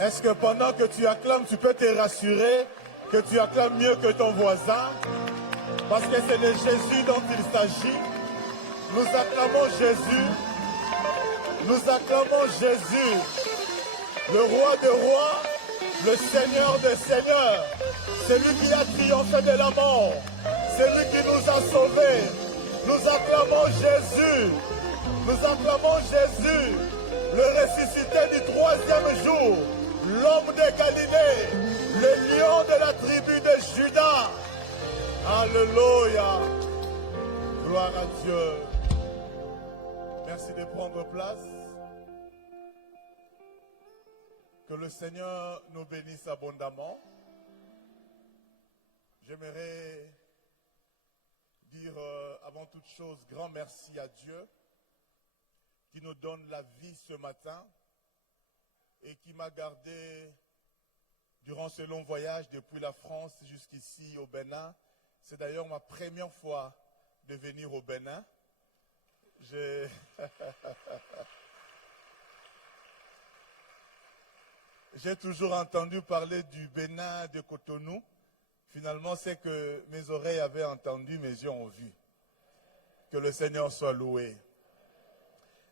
Est-ce que pendant que tu acclames, tu peux te rassurer que tu acclames mieux que ton voisin? Parce que c'est de Jésus dont il s'agit. Nous acclamons Jésus. Nous acclamons Jésus, le roi des rois, le Seigneur des seigneurs, celui qui a triomphé de la mort, celui qui nous a sauvés. Nous acclamons Jésus. Nous acclamons Jésus, le ressuscité du troisième jour, l'homme de Galilée, le lion de la tribu de Juda. Alléluia. Gloire à Dieu. Merci de prendre place. Que le Seigneur nous bénisse abondamment. J'aimerais dire avant toute chose grand merci à Dieu qui nous donne la vie ce matin et qui m'a gardé durant ce long voyage depuis la France jusqu'ici au Bénin. C'est d'ailleurs ma première fois de venir au Bénin. J'ai toujours entendu parler du Bénin, de Cotonou. Finalement, c'est que mes oreilles avaient entendu, mes yeux ont vu. Que le Seigneur soit loué.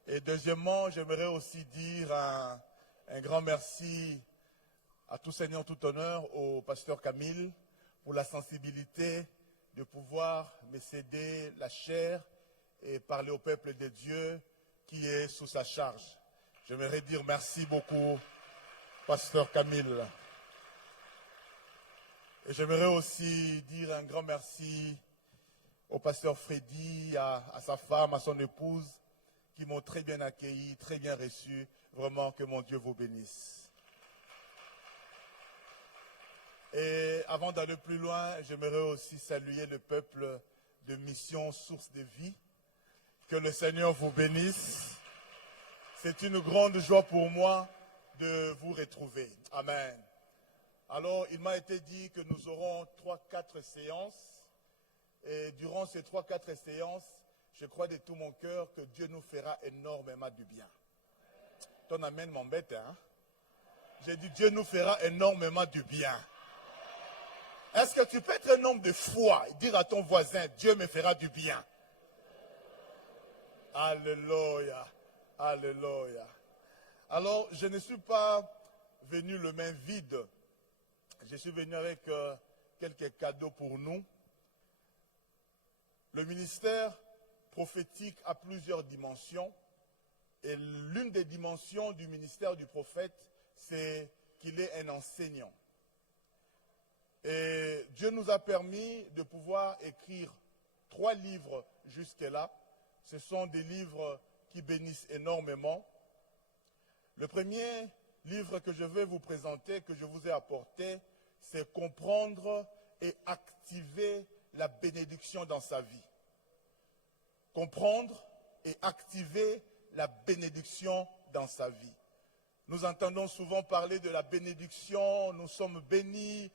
Et deuxièmement, j'aimerais aussi dire un grand merci à tout Seigneur, tout honneur au pasteur Camille pour la sensibilité de pouvoir me céder la chair et parler au peuple de Dieu qui est sous sa charge. J'aimerais dire merci beaucoup, pasteur Camille. Et j'aimerais aussi dire un grand merci au pasteur Freddy, à sa femme, à son épouse, qui m'ont très bien accueilli, très bien reçu. Vraiment, que mon Dieu vous bénisse. Et avant d'aller plus loin, j'aimerais aussi saluer le peuple de Mission Source de Vie. Que le Seigneur vous bénisse. C'est une grande joie pour moi de vous retrouver. Amen. Alors, il m'a été dit que nous aurons 3-4 séances. Et durant ces 3-4 séances, je crois de tout mon cœur que Dieu nous fera énormément du bien. Ton amen m'embête, hein? J'ai dit Dieu nous fera énormément du bien. Est-ce que tu peux être un homme de foi et dire à ton voisin, Dieu me fera du bien? Alléluia. Alléluia. Alors, je ne suis pas venu le main vide. Je suis venu avec quelques cadeaux pour nous. Le ministère prophétique a plusieurs dimensions. Et l'une des dimensions du ministère du prophète, c'est qu'il est un enseignant. Et Dieu nous a permis de pouvoir écrire 3 livres jusque-là. Ce sont des livres qui bénissent énormément. Le premier livre que je vais vous présenter, que je vous ai apporté, c'est comprendre et activer la bénédiction dans sa vie. Comprendre et activer la bénédiction dans sa vie. Nous entendons souvent parler de la bénédiction, nous sommes bénis,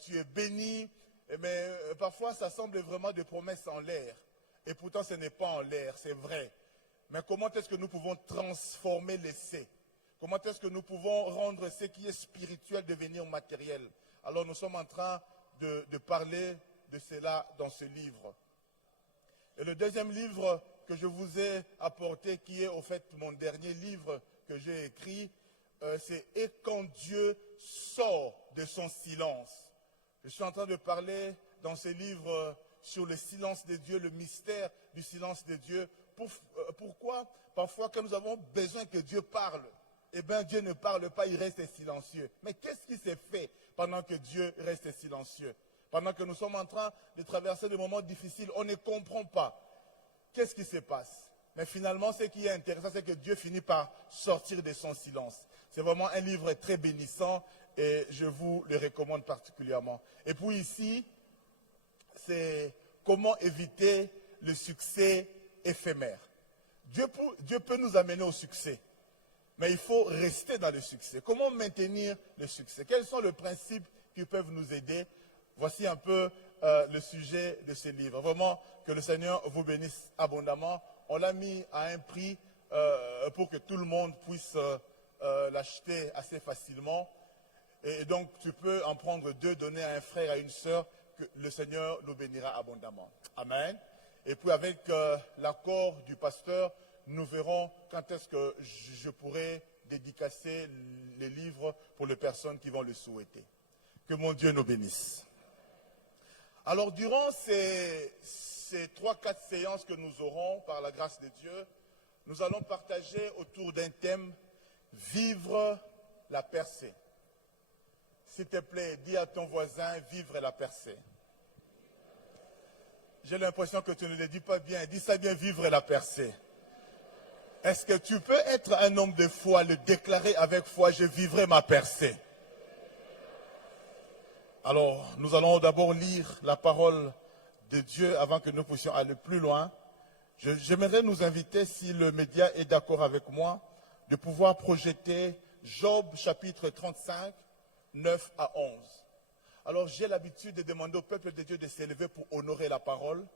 tu es béni, mais parfois ça semble vraiment des promesses en l'air. Et pourtant ce n'est pas en l'air, c'est vrai. Mais comment est-ce que nous pouvons transformer l'essai? Comment est-ce que nous pouvons rendre ce qui est spirituel devenir matériel? Alors nous sommes en train de parler de cela dans ce livre. Et le deuxième livre que je vous ai apporté, qui est au fait mon dernier livre que j'ai écrit, c'est « Et quand Dieu sort de son silence ». Je suis en train de parler dans ce livre sur le silence de Dieu, le mystère du silence de Dieu. Pourquoi parfois quand nous avons besoin que Dieu parle, eh bien Dieu ne parle pas, il reste silencieux. Mais qu'est-ce qui s'est fait pendant que Dieu reste silencieux? Pendant que nous sommes en train de traverser des moments difficiles, on ne comprend pas. Qu'est-ce qui se passe? Mais finalement, ce qui est intéressant, c'est que Dieu finit par sortir de son silence. C'est vraiment un livre très bénissant et je vous le recommande particulièrement. Et puis ici, c'est comment éviter le succès éphémère. Dieu peut nous amener au succès, mais il faut rester dans le succès. Comment maintenir le succès? Quels sont les principes qui peuvent nous aider? Voici un peu le sujet de ce livre. Vraiment, que le Seigneur vous bénisse abondamment. On l'a mis à un prix pour que tout le monde puisse l'acheter assez facilement. Et donc, tu peux en prendre 2, donner à un frère, à une sœur, que le Seigneur nous bénira abondamment. Amen. Et puis, avec l'accord du pasteur, nous verrons quand est-ce que je pourrai dédicacer les livres pour les personnes qui vont le souhaiter. Que mon Dieu nous bénisse. Alors, durant ces 3-4 séances que nous aurons, par la grâce de Dieu, nous allons partager autour d'un thème, vivre la percée. S'il te plaît, dis à ton voisin, vivre la percée. J'ai l'impression que tu ne le dis pas bien. Dis ça bien, vivre la percée. Est-ce que tu peux être un homme de foi, le déclarer avec foi, je vivrai ma percée? Alors, nous allons d'abord lire la parole de Dieu avant que nous puissions aller plus loin. J'aimerais nous inviter, si le média est d'accord avec moi, de pouvoir projeter Job chapitre 35, 9 à 11. Alors j'ai l'habitude de demander au peuple de Dieu de s'élever pour honorer la parole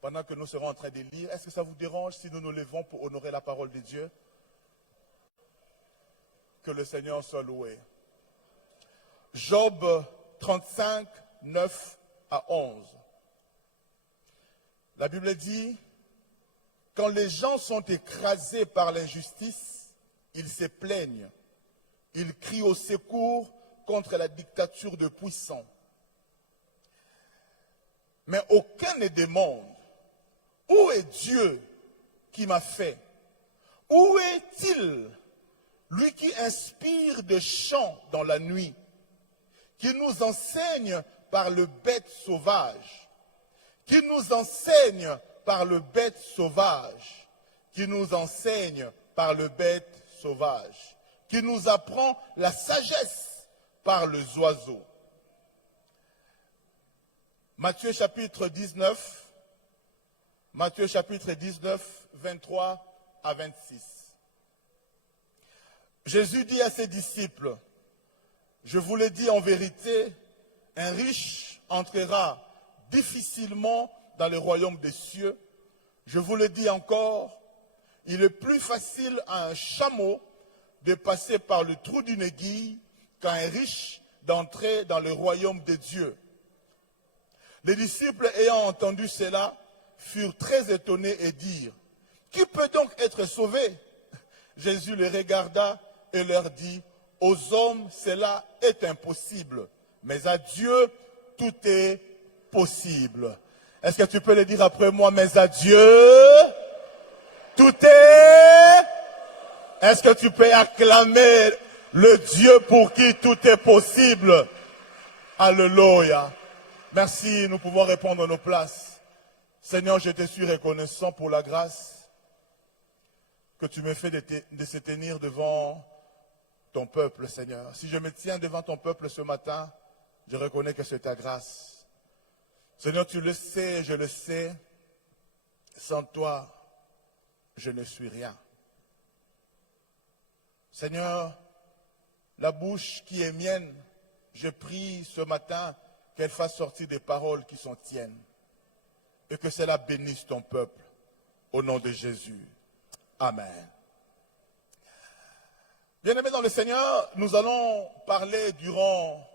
pendant que nous serons en train de lire. Est-ce que ça vous dérange si nous nous levons pour honorer la parole de Dieu? Que le Seigneur soit loué. Job 35, 9 à 11. La Bible dit, quand les gens sont écrasés par l'injustice, ils se plaignent. Ils crient au secours contre la dictature de puissants. Mais aucun ne demande, où est Dieu qui m'a fait? Où est-il, lui qui inspire des chants dans la nuit, qui nous enseigne par le bête sauvage, qui nous enseigne par le bête sauvage, qui nous enseigne par le bête sauvage, qui nous apprend la sagesse par les oiseaux. Matthieu chapitre 19, 23 à 26. Jésus dit à ses disciples, je vous le dis en vérité, un riche entrera difficilement dans le royaume des cieux. Je vous le dis encore, il est plus facile à un chameau de passer par le trou d'une aiguille qu'à un riche d'entrer dans le royaume de Dieu. Les disciples ayant entendu cela furent très étonnés et dirent, qui peut donc être sauvé? Jésus les regarda et leur dit, aux hommes cela est impossible, mais à Dieu tout est possible. Est-ce que tu peux le dire après moi, mais à Dieu tout est... Est-ce que tu peux acclamer le Dieu pour qui tout est possible? Alléluia. Merci, nous pouvons répondre à nos places. Seigneur, je te suis reconnaissant pour la grâce que tu me fais de se tenir devant ton peuple, Seigneur. Si je me tiens devant ton peuple ce matin, je reconnais que c'est ta grâce. Seigneur, tu le sais, je le sais. Sans toi, je ne suis rien. Seigneur, la bouche qui est mienne, je prie ce matin qu'elle fasse sortir des paroles qui sont tiennes. Et que cela bénisse ton peuple. Au nom de Jésus. Amen. Bien-aimés dans le Seigneur, nous allons parler durant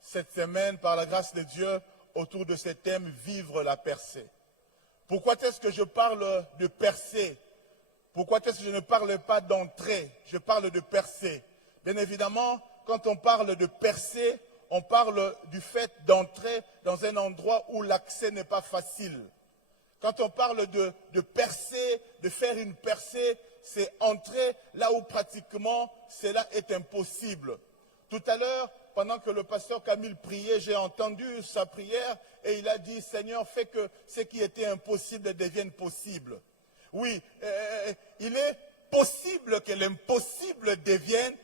cette semaine, par la grâce de Dieu, autour de ce thème, vivre la percée. Pourquoi est-ce que je parle de percée? Pourquoi est-ce que je ne parle pas d'entrée? Je parle de percée. Bien évidemment, quand on parle de percée, on parle du fait d'entrer dans un endroit où l'accès n'est pas facile. Quand on parle de percée, de faire une percée, c'est entrer là où pratiquement cela est impossible. Tout à l'heure, pendant que le pasteur Camille priait, j'ai entendu sa prière et il a dit, Seigneur, fais que ce qui était impossible devienne possible. Oui, il est possible que l'impossible devienne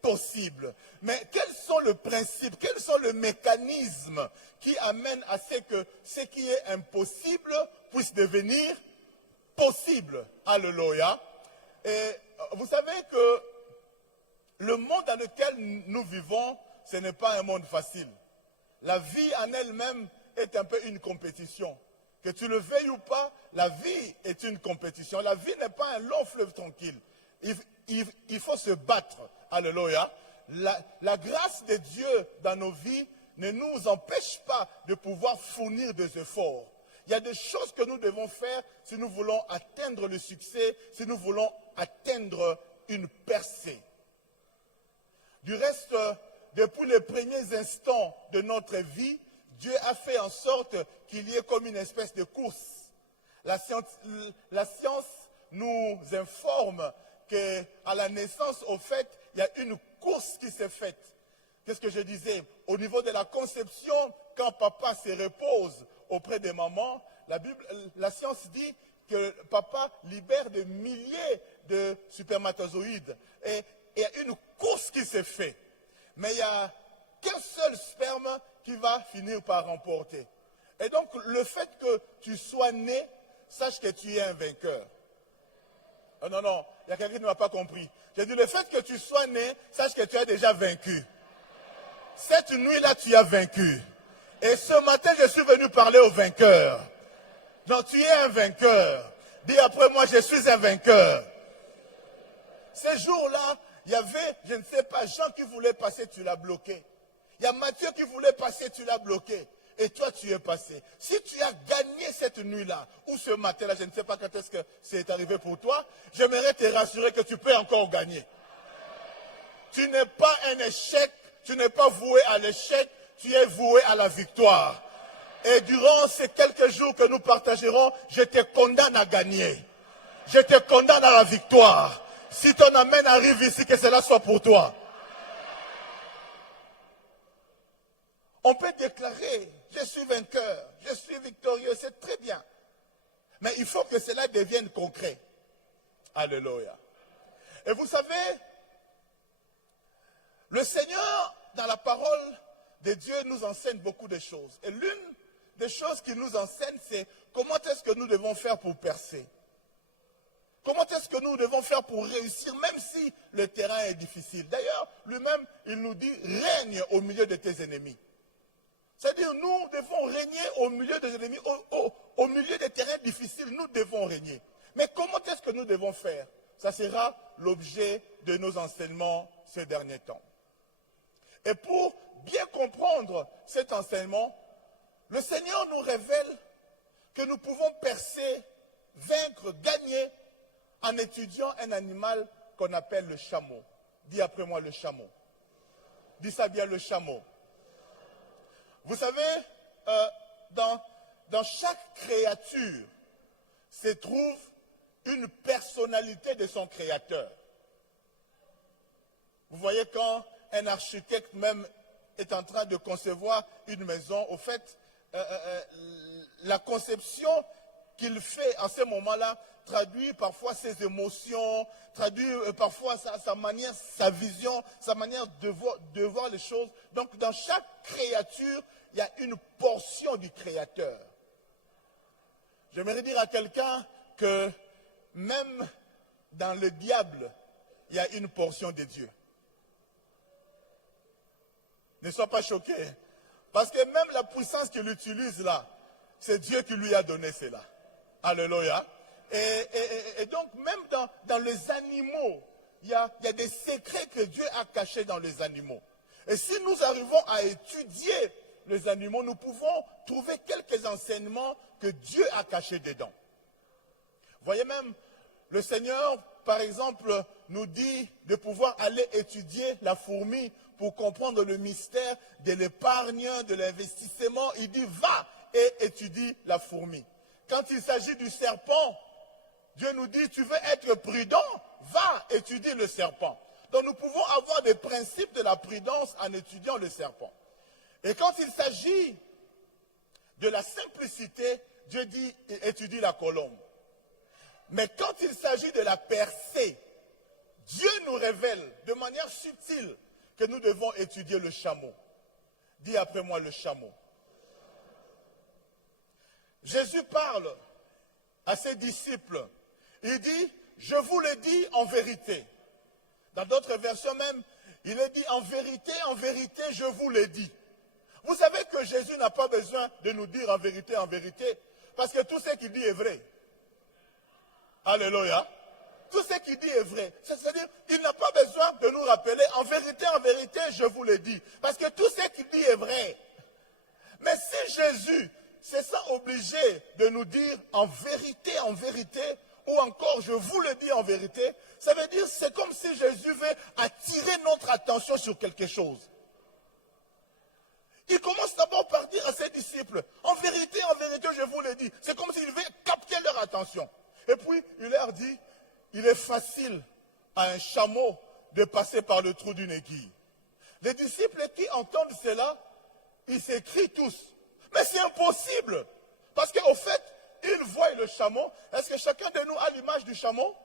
possible. Mais quels sont les principes, quels sont les mécanismes qui amènent à ce que ce qui est impossible puisse devenir possible? Alléluia. Et vous savez que le monde dans lequel nous vivons, ce n'est pas un monde facile. La vie en elle-même est un peu une compétition. Que tu le veuilles ou pas, la vie est une compétition. La vie n'est pas un long fleuve tranquille. il faut se battre. Alléluia. La grâce de Dieu dans nos vies ne nous empêche pas de pouvoir fournir des efforts. Il y a des choses que nous devons faire si nous voulons atteindre le succès, si nous voulons atteindre une percée. Du reste, depuis les premiers instants de notre vie, Dieu a fait en sorte qu'il y ait comme une espèce de course. La science nous informe qu'à la naissance, au fait, il y a une course qui s'est faite. Qu'est-ce que je disais? Au niveau de la conception, quand papa se repose auprès de maman, la science dit que papa libère des milliers de spermatozoïdes. Et il y a une course qui s'est faite. Mais il n'y a qu'un seul sperme qui va finir par remporter. Et donc, le fait que tu sois né, sache que tu es un vainqueur. Oh non, non, il y a quelqu'un qui ne m'a pas compris. J'ai dit, le fait que tu sois né, sache que tu as déjà vaincu. Cette nuit-là, tu as vaincu. Et ce matin, je suis venu parler aux vainqueurs. Donc, tu es un vainqueur. Dis après moi, je suis un vainqueur. Ces jours-là, il y avait, je ne sais pas, Jean qui voulait passer, tu l'as bloqué. Il y a Matthieu qui voulait passer, tu l'as bloqué. Et toi, tu es passé. Si tu as gagné cette nuit-là, ou ce matin-là, je ne sais pas quand est-ce que c'est arrivé pour toi, j'aimerais te rassurer que tu peux encore gagner. Tu n'es pas un échec, tu n'es pas voué à l'échec, tu es voué à la victoire. Et durant ces quelques jours que nous partagerons, je te condamne à gagner. Je te condamne à la victoire. Si ton amen arrive ici, que cela soit pour toi. On peut déclarer, je suis vainqueur, je suis victorieux, c'est très bien. Mais il faut que cela devienne concret. Alléluia. Et vous savez, le Seigneur, dans la parole de Dieu, nous enseigne beaucoup de choses. Et l'une des choses qu'il nous enseigne, c'est comment est-ce que nous devons faire pour percer. Comment est-ce que nous devons faire pour réussir, même si le terrain est difficile. D'ailleurs, lui-même, il nous dit, règne au milieu de tes ennemis. C'est-à-dire, nous devons régner au milieu des ennemis, au milieu des terrains difficiles, nous devons régner. Mais comment est-ce que nous devons faire? Ça sera l'objet de nos enseignements ces derniers temps. Et pour bien comprendre cet enseignement, le Seigneur nous révèle que nous pouvons percer, vaincre, gagner en étudiant un animal qu'on appelle le chameau. Dis après moi le chameau. Dis ça bien, le chameau. Vous savez, dans chaque créature se trouve une personnalité de son créateur. Vous voyez, quand un architecte même est en train de concevoir une maison, au fait, la conception qu'il fait à ce moment-là traduit parfois ses émotions, traduit parfois sa manière, sa vision, sa manière de voir les choses. Donc dans chaque créature, il y a une portion du Créateur. J'aimerais dire à quelqu'un que même dans le diable, il y a une portion de Dieu. Ne sois pas choqué. Parce que même la puissance qu'il utilise là, c'est Dieu qui lui a donné cela. Alléluia. Et donc, même dans les animaux, il y a des secrets que Dieu a cachés dans les animaux. Et si nous arrivons à étudier les animaux, nous pouvons trouver quelques enseignements que Dieu a cachés dedans. Vous voyez même, le Seigneur, par exemple, nous dit de pouvoir aller étudier la fourmi pour comprendre le mystère de l'épargne, de l'investissement. Il dit, va et étudie la fourmi. Quand il s'agit du serpent, Dieu nous dit, tu veux être prudent, va étudier le serpent. Donc nous pouvons avoir des principes de la prudence en étudiant le serpent. Et quand il s'agit de la simplicité, Dieu dit, étudie la colombe. Mais quand il s'agit de la percée, Dieu nous révèle de manière subtile que nous devons étudier le chameau. Dis après moi le chameau. Jésus parle à ses disciples. Il dit, je vous le dis en vérité. Dans d'autres versions même, il est dit, en vérité, je vous le dis. Vous savez que Jésus n'a pas besoin de nous dire en vérité, parce que tout ce qu'il dit est vrai. Alléluia. tout ce qu'il dit est vrai. C'est-à-dire, il n'a pas besoin de nous rappeler, en vérité, je vous le dis. Parce que tout ce qu'il dit est vrai. Mais si Jésus se sent obligé de nous dire en vérité, ou encore je vous le dis en vérité, ça veut dire c'est comme si Jésus veut attirer notre attention sur quelque chose. Il commence d'abord par dire à ses disciples, en vérité, je vous le dis. C'est comme s'il veut capter leur attention. Et puis, il leur dit, il est facile à un chameau de passer par le trou d'une aiguille. Les disciples qui entendent cela, ils s'écrient tous. Mais c'est impossible. Parce qu'au fait, ils voient le chameau. Est-ce que chacun de nous a l'image du chameau?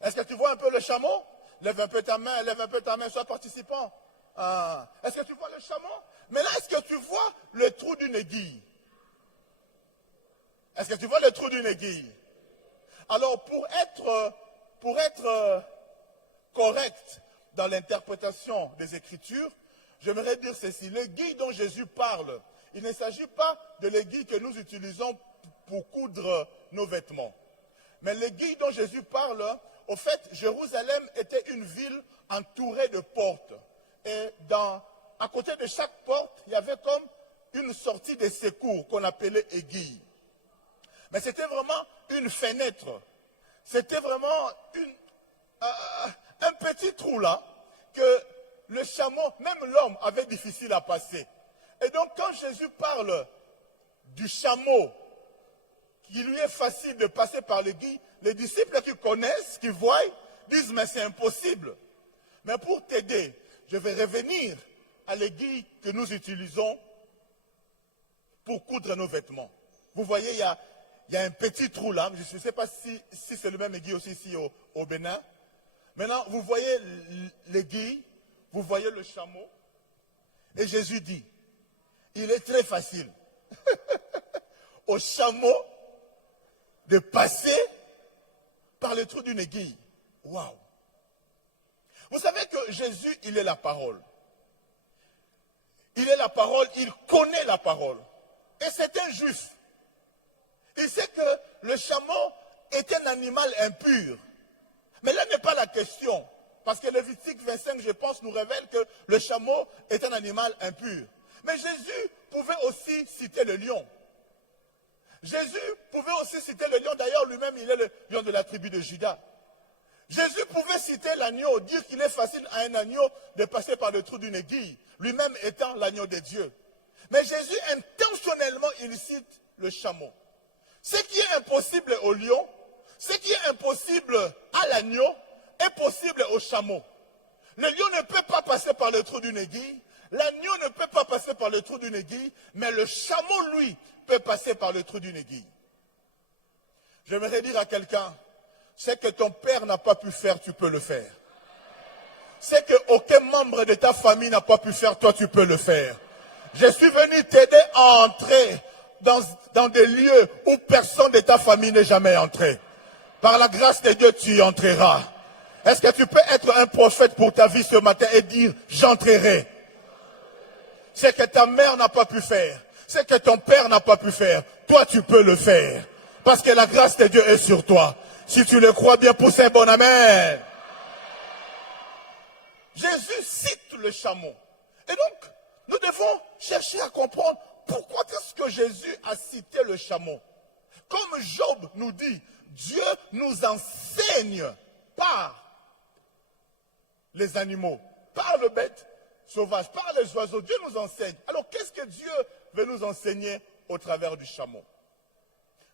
Est-ce que tu vois un peu le chameau? Lève un peu ta main, sois participant. Ah. Est-ce que tu vois le chameau? Mais là, est-ce que tu vois le trou d'une aiguille? Est-ce que tu vois le trou d'une aiguille? Alors, pour être correct dans l'interprétation des Écritures, j'aimerais dire ceci. L'aiguille dont Jésus parle, il ne s'agit pas de l'aiguille que nous utilisons pour coudre nos vêtements. Mais l'aiguille dont Jésus parle, au fait, Jérusalem était une ville entourée de portes. Et à côté de chaque porte, il y avait comme une sortie de secours qu'on appelait aiguille. Mais c'était vraiment une fenêtre. C'était vraiment un petit trou là que le chameau, même l'homme, avait difficile à passer. Et donc quand Jésus parle du chameau, qui lui est facile de passer par l'aiguille, les disciples qui connaissent, qui voient, disent mais c'est impossible. Mais pour t'aider, je vais revenir à l'aiguille que nous utilisons pour coudre nos vêtements. Vous voyez, il y a un petit trou là. Je ne sais pas si c'est le même aiguille aussi ici au Bénin. Maintenant, vous voyez l'aiguille, vous voyez le chameau. Et Jésus dit, il est très facile au chameau de passer par le trou d'une aiguille. Waouh! Vous savez que Jésus, il est la parole. Il est la parole, il connaît la parole. Et c'est un juif. Il sait que le chameau est un animal impur. Mais là n'est pas la question. Parce que Lévitique 25, je pense, nous révèle que le chameau est un animal impur. Mais Jésus pouvait aussi citer le lion. Jésus pouvait aussi citer le lion. D'ailleurs, lui-même, il est le lion de la tribu de Juda. Jésus pouvait citer l'agneau, dire qu'il est facile à un agneau de passer par le trou d'une aiguille, lui-même étant l'agneau de Dieu. Mais Jésus, intentionnellement, il cite le chameau. Ce qui est impossible au lion, ce qui est impossible à l'agneau, est possible au chameau. Le lion ne peut pas passer par le trou d'une aiguille, l'agneau ne peut pas passer par le trou d'une aiguille, mais le chameau, lui, peut passer par le trou d'une aiguille. J'aimerais dire à quelqu'un, ce que ton père n'a pas pu faire, tu peux le faire. Ce qu'aucun membre de ta famille n'a pas pu faire, toi tu peux le faire. Je suis venu t'aider à entrer dans des lieux où personne de ta famille n'est jamais entré. Par la grâce de Dieu, tu y entreras. Est-ce que tu peux être un prophète pour ta vie ce matin et dire, j'entrerai? Ce que ta mère n'a pas pu faire, ce que ton père n'a pas pu faire, toi tu peux le faire. Parce que la grâce de Dieu est sur toi. Si tu le crois bien, pousse un bon amen. Jésus cite le chameau. Et donc, nous devons chercher à comprendre pourquoi est-ce que Jésus a cité le chameau. Comme Job nous dit, Dieu nous enseigne par les animaux, par le bête sauvage, par les oiseaux. Dieu nous enseigne. Alors, qu'est-ce que Dieu veut nous enseigner au travers du chameau?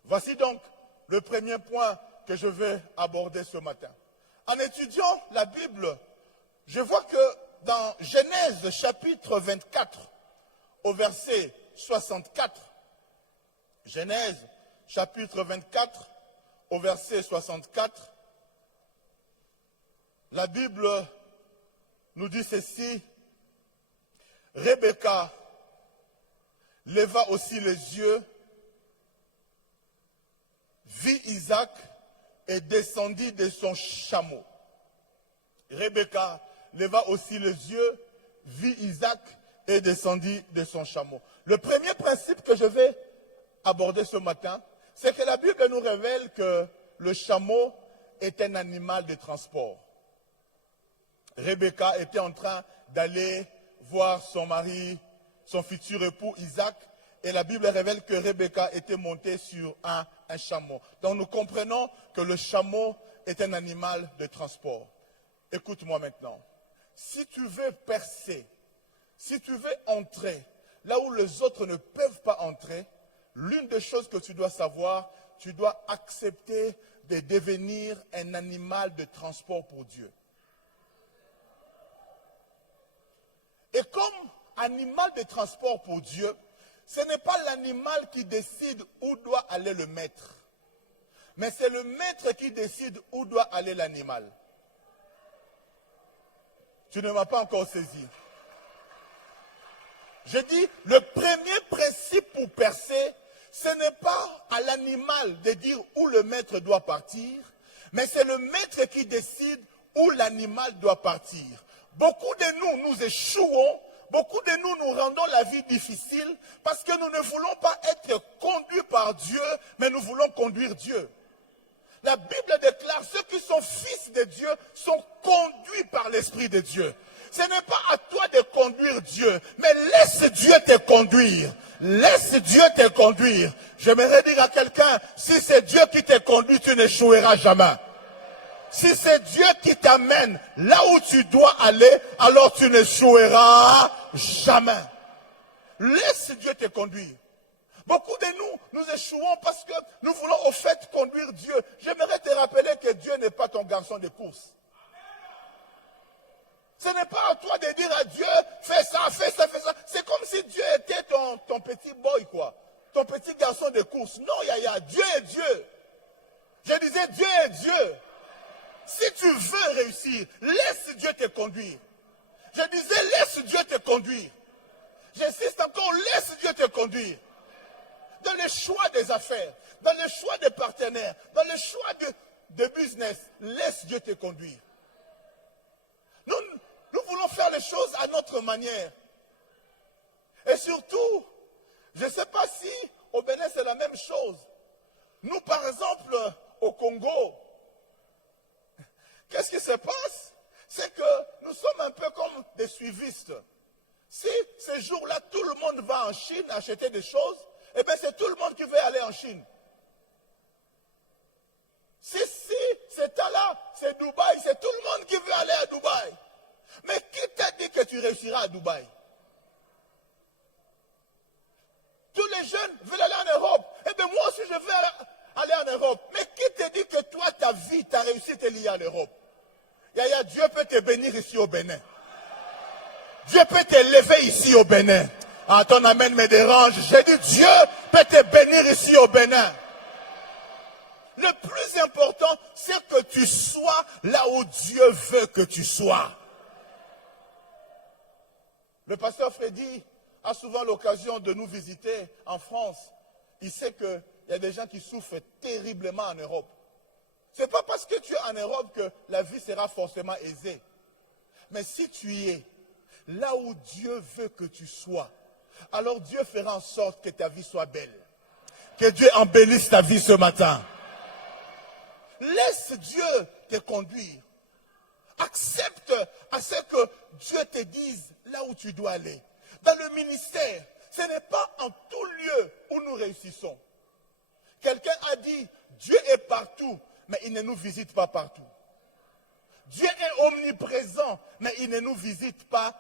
Voici donc le premier point que je vais aborder ce matin. En étudiant la Bible, je vois que dans Genèse chapitre 24, au verset 64, Genèse chapitre 24, au verset 64, la Bible nous dit ceci, Rebecca leva aussi les yeux, vit Isaac et descendit de son chameau. Rebecca leva aussi les yeux, vit Isaac et descendit de son chameau. Le premier principe que je vais aborder ce matin, c'est que la Bible nous révèle que le chameau est un animal de transport. Rebecca était en train d'aller voir son mari, son futur époux Isaac, et la Bible révèle que Rebecca était montée sur un chameau. Donc nous comprenons que le chameau est un animal de transport. Écoute-moi maintenant. Si tu veux percer, si tu veux entrer là où les autres ne peuvent pas entrer, l'une des choses que tu dois savoir, tu dois accepter de devenir un animal de transport pour Dieu. Et comme animal de transport pour Dieu, ce n'est pas l'animal qui décide où doit aller le maître, mais c'est le maître qui décide où doit aller l'animal. Tu ne m'as pas encore saisi. Je dis, le premier principe pour percer, ce n'est pas à l'animal de dire où le maître doit partir, mais c'est le maître qui décide où l'animal doit partir. Beaucoup de nous, nous échouons, beaucoup de nous, nous rendons la vie difficile parce que nous ne voulons pas être conduits par Dieu, mais nous voulons conduire Dieu. La Bible déclare, ceux qui sont fils de Dieu sont conduits par l'Esprit de Dieu. Ce n'est pas à toi de conduire Dieu, mais laisse Dieu te conduire. Laisse Dieu te conduire. J'aimerais dire à quelqu'un, si c'est Dieu qui te conduit, tu n'échoueras jamais. Si c'est Dieu qui t'amène là où tu dois aller, alors tu n'échoueras jamais. Laisse Dieu te conduire. Beaucoup de nous, nous échouons parce que nous voulons au fait conduire Dieu. J'aimerais te rappeler que Dieu n'est pas ton garçon de course. Ce n'est pas à toi de dire à Dieu, fais ça, fais ça, fais ça. C'est comme si Dieu était ton petit boy, quoi. Ton petit garçon de course. Non, Dieu est Dieu. Je disais, Dieu est Dieu. Si tu veux réussir, laisse Dieu te conduire. Je disais, laisse Dieu te conduire. J'insiste encore, laisse Dieu te conduire. Dans le choix des affaires, dans le choix des partenaires, dans le choix de business, laisse Dieu te conduire. Nous voulons faire les choses à notre manière. Et surtout, je ne sais pas si au Bénin c'est la même chose. Nous, par exemple, au Congo, qu'est-ce qui se passe? C'est que nous sommes un peu comme des suivistes. Si ce jour-là, tout le monde va en Chine acheter des choses, eh bien c'est tout le monde qui veut aller en Chine. Si c'est là, c'est Dubaï, c'est tout le monde qui veut aller à Dubaï. Mais qui t'a dit que tu réussiras à Dubaï? Tous les jeunes veulent aller en Europe. Eh bien moi aussi je veux aller en Europe. Mais qui t'a dit que toi, ta vie, ta réussite est liée à l'Europe? Dieu peut te bénir ici au Bénin. Dieu peut t'élever ici au Bénin. Ah, ton amen me dérange. J'ai dit Dieu peut te bénir ici au Bénin. Le plus important, c'est que tu sois là où Dieu veut que tu sois. Le pasteur Freddy a souvent l'occasion de nous visiter en France. Il sait qu'il y a des gens qui souffrent terriblement en Europe. Ce n'est pas parce que tu es en Europe que la vie sera forcément aisée. Mais si tu y es là où Dieu veut que tu sois, alors Dieu fera en sorte que ta vie soit belle. Que Dieu embellisse ta vie ce matin. Laisse Dieu te conduire. Accepte à ce que Dieu te dise là où tu dois aller. Dans le ministère, ce n'est pas en tout lieu où nous réussissons. Quelqu'un a dit, Dieu est partout, mais il ne nous visite pas partout. Dieu est omniprésent, mais il ne nous visite pas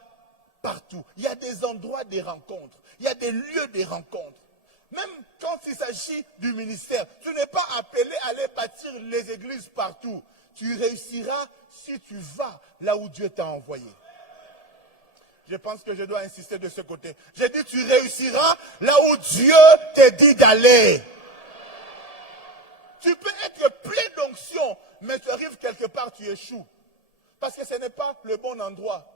partout. Il y a des endroits de rencontres, il y a des lieux de rencontres. Même quand il s'agit du ministère, tu n'es pas appelé à aller bâtir les églises partout. Tu réussiras si tu vas là où Dieu t'a envoyé. Je pense que je dois insister de ce côté. J'ai dit tu réussiras là où Dieu te dit d'aller. Tu peux être plein d'onction, mais tu arrives quelque part, tu échoues. Parce que ce n'est pas le bon endroit.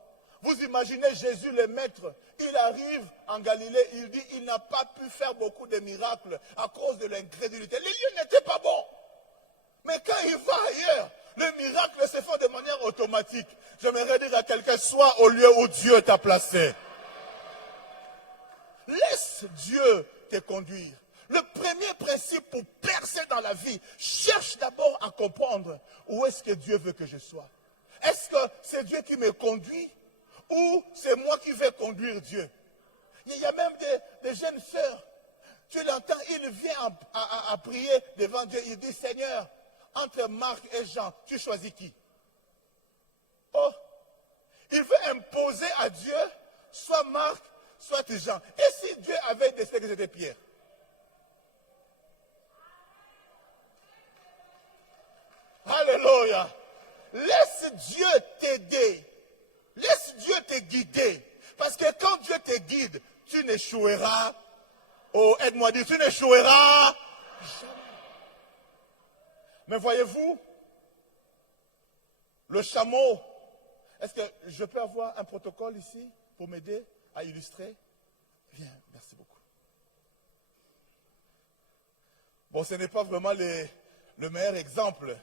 Vous imaginez Jésus le maître, il arrive en Galilée, il dit il n'a pas pu faire beaucoup de miracles à cause de l'incrédulité. Les lieux n'étaient pas bons. Mais quand il va ailleurs, les miracles se font de manière automatique. J'aimerais dire à quelqu'un, sois au lieu où Dieu t'a placé. Laisse Dieu te conduire. Le premier principe pour percer dans la vie, cherche d'abord à comprendre où est-ce que Dieu veut que je sois. Est-ce que c'est Dieu qui me conduit ou c'est moi qui vais conduire Dieu? Il y a même des jeunes sœurs, tu l'entends, il vient à prier devant Dieu, il dit, Seigneur, entre Marc et Jean, tu choisis qui? Oh, il veut imposer à Dieu, soit Marc, soit Jean. Et si Dieu avait décidé que c'était Pierre? Alléluia. Laisse Dieu t'aider. Laisse Dieu te guider. Parce que quand Dieu te guide, tu n'échoueras. Oh, aide-moi à dire, tu n'échoueras jamais. Mais voyez-vous, le chameau, est-ce que je peux avoir un protocole ici pour m'aider à illustrer? Bien, merci beaucoup. Bon, ce n'est pas vraiment le meilleur exemple.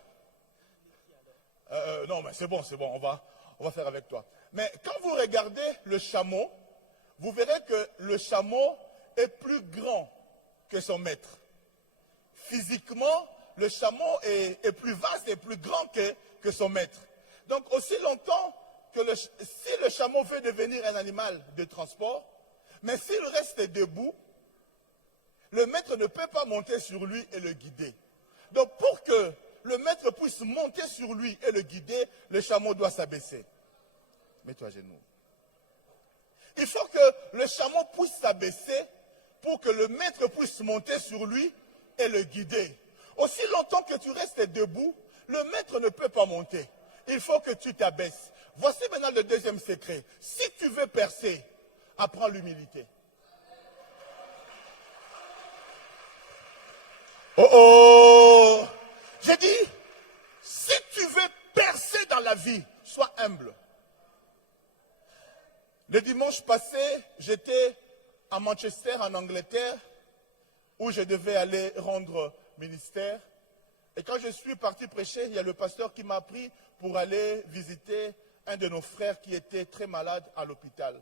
Non, mais c'est bon, on va faire avec toi. Mais quand vous regardez le chameau, vous verrez que le chameau est plus grand que son maître. Physiquement, le chameau est plus vaste et plus grand que son maître. Donc, aussi longtemps que si le chameau veut devenir un animal de transport, mais s'il reste debout, le maître ne peut pas monter sur lui et le guider. Donc, pour que le maître puisse monter sur lui et le guider, le chameau doit s'abaisser. Mets-toi à genoux. Il faut que le chameau puisse s'abaisser pour que le maître puisse monter sur lui et le guider. Aussi longtemps que tu restes debout, le maître ne peut pas monter. Il faut que tu t'abaisses. Voici maintenant le deuxième secret. Si tu veux percer, apprends l'humilité. Oh oh! J'ai dit, si tu veux percer dans la vie, sois humble. Le dimanche passé, j'étais à Manchester, en Angleterre, où je devais aller rendre ministère. Et quand je suis parti prêcher, il y a le pasteur qui m'a pris pour aller visiter un de nos frères qui était très malade à l'hôpital.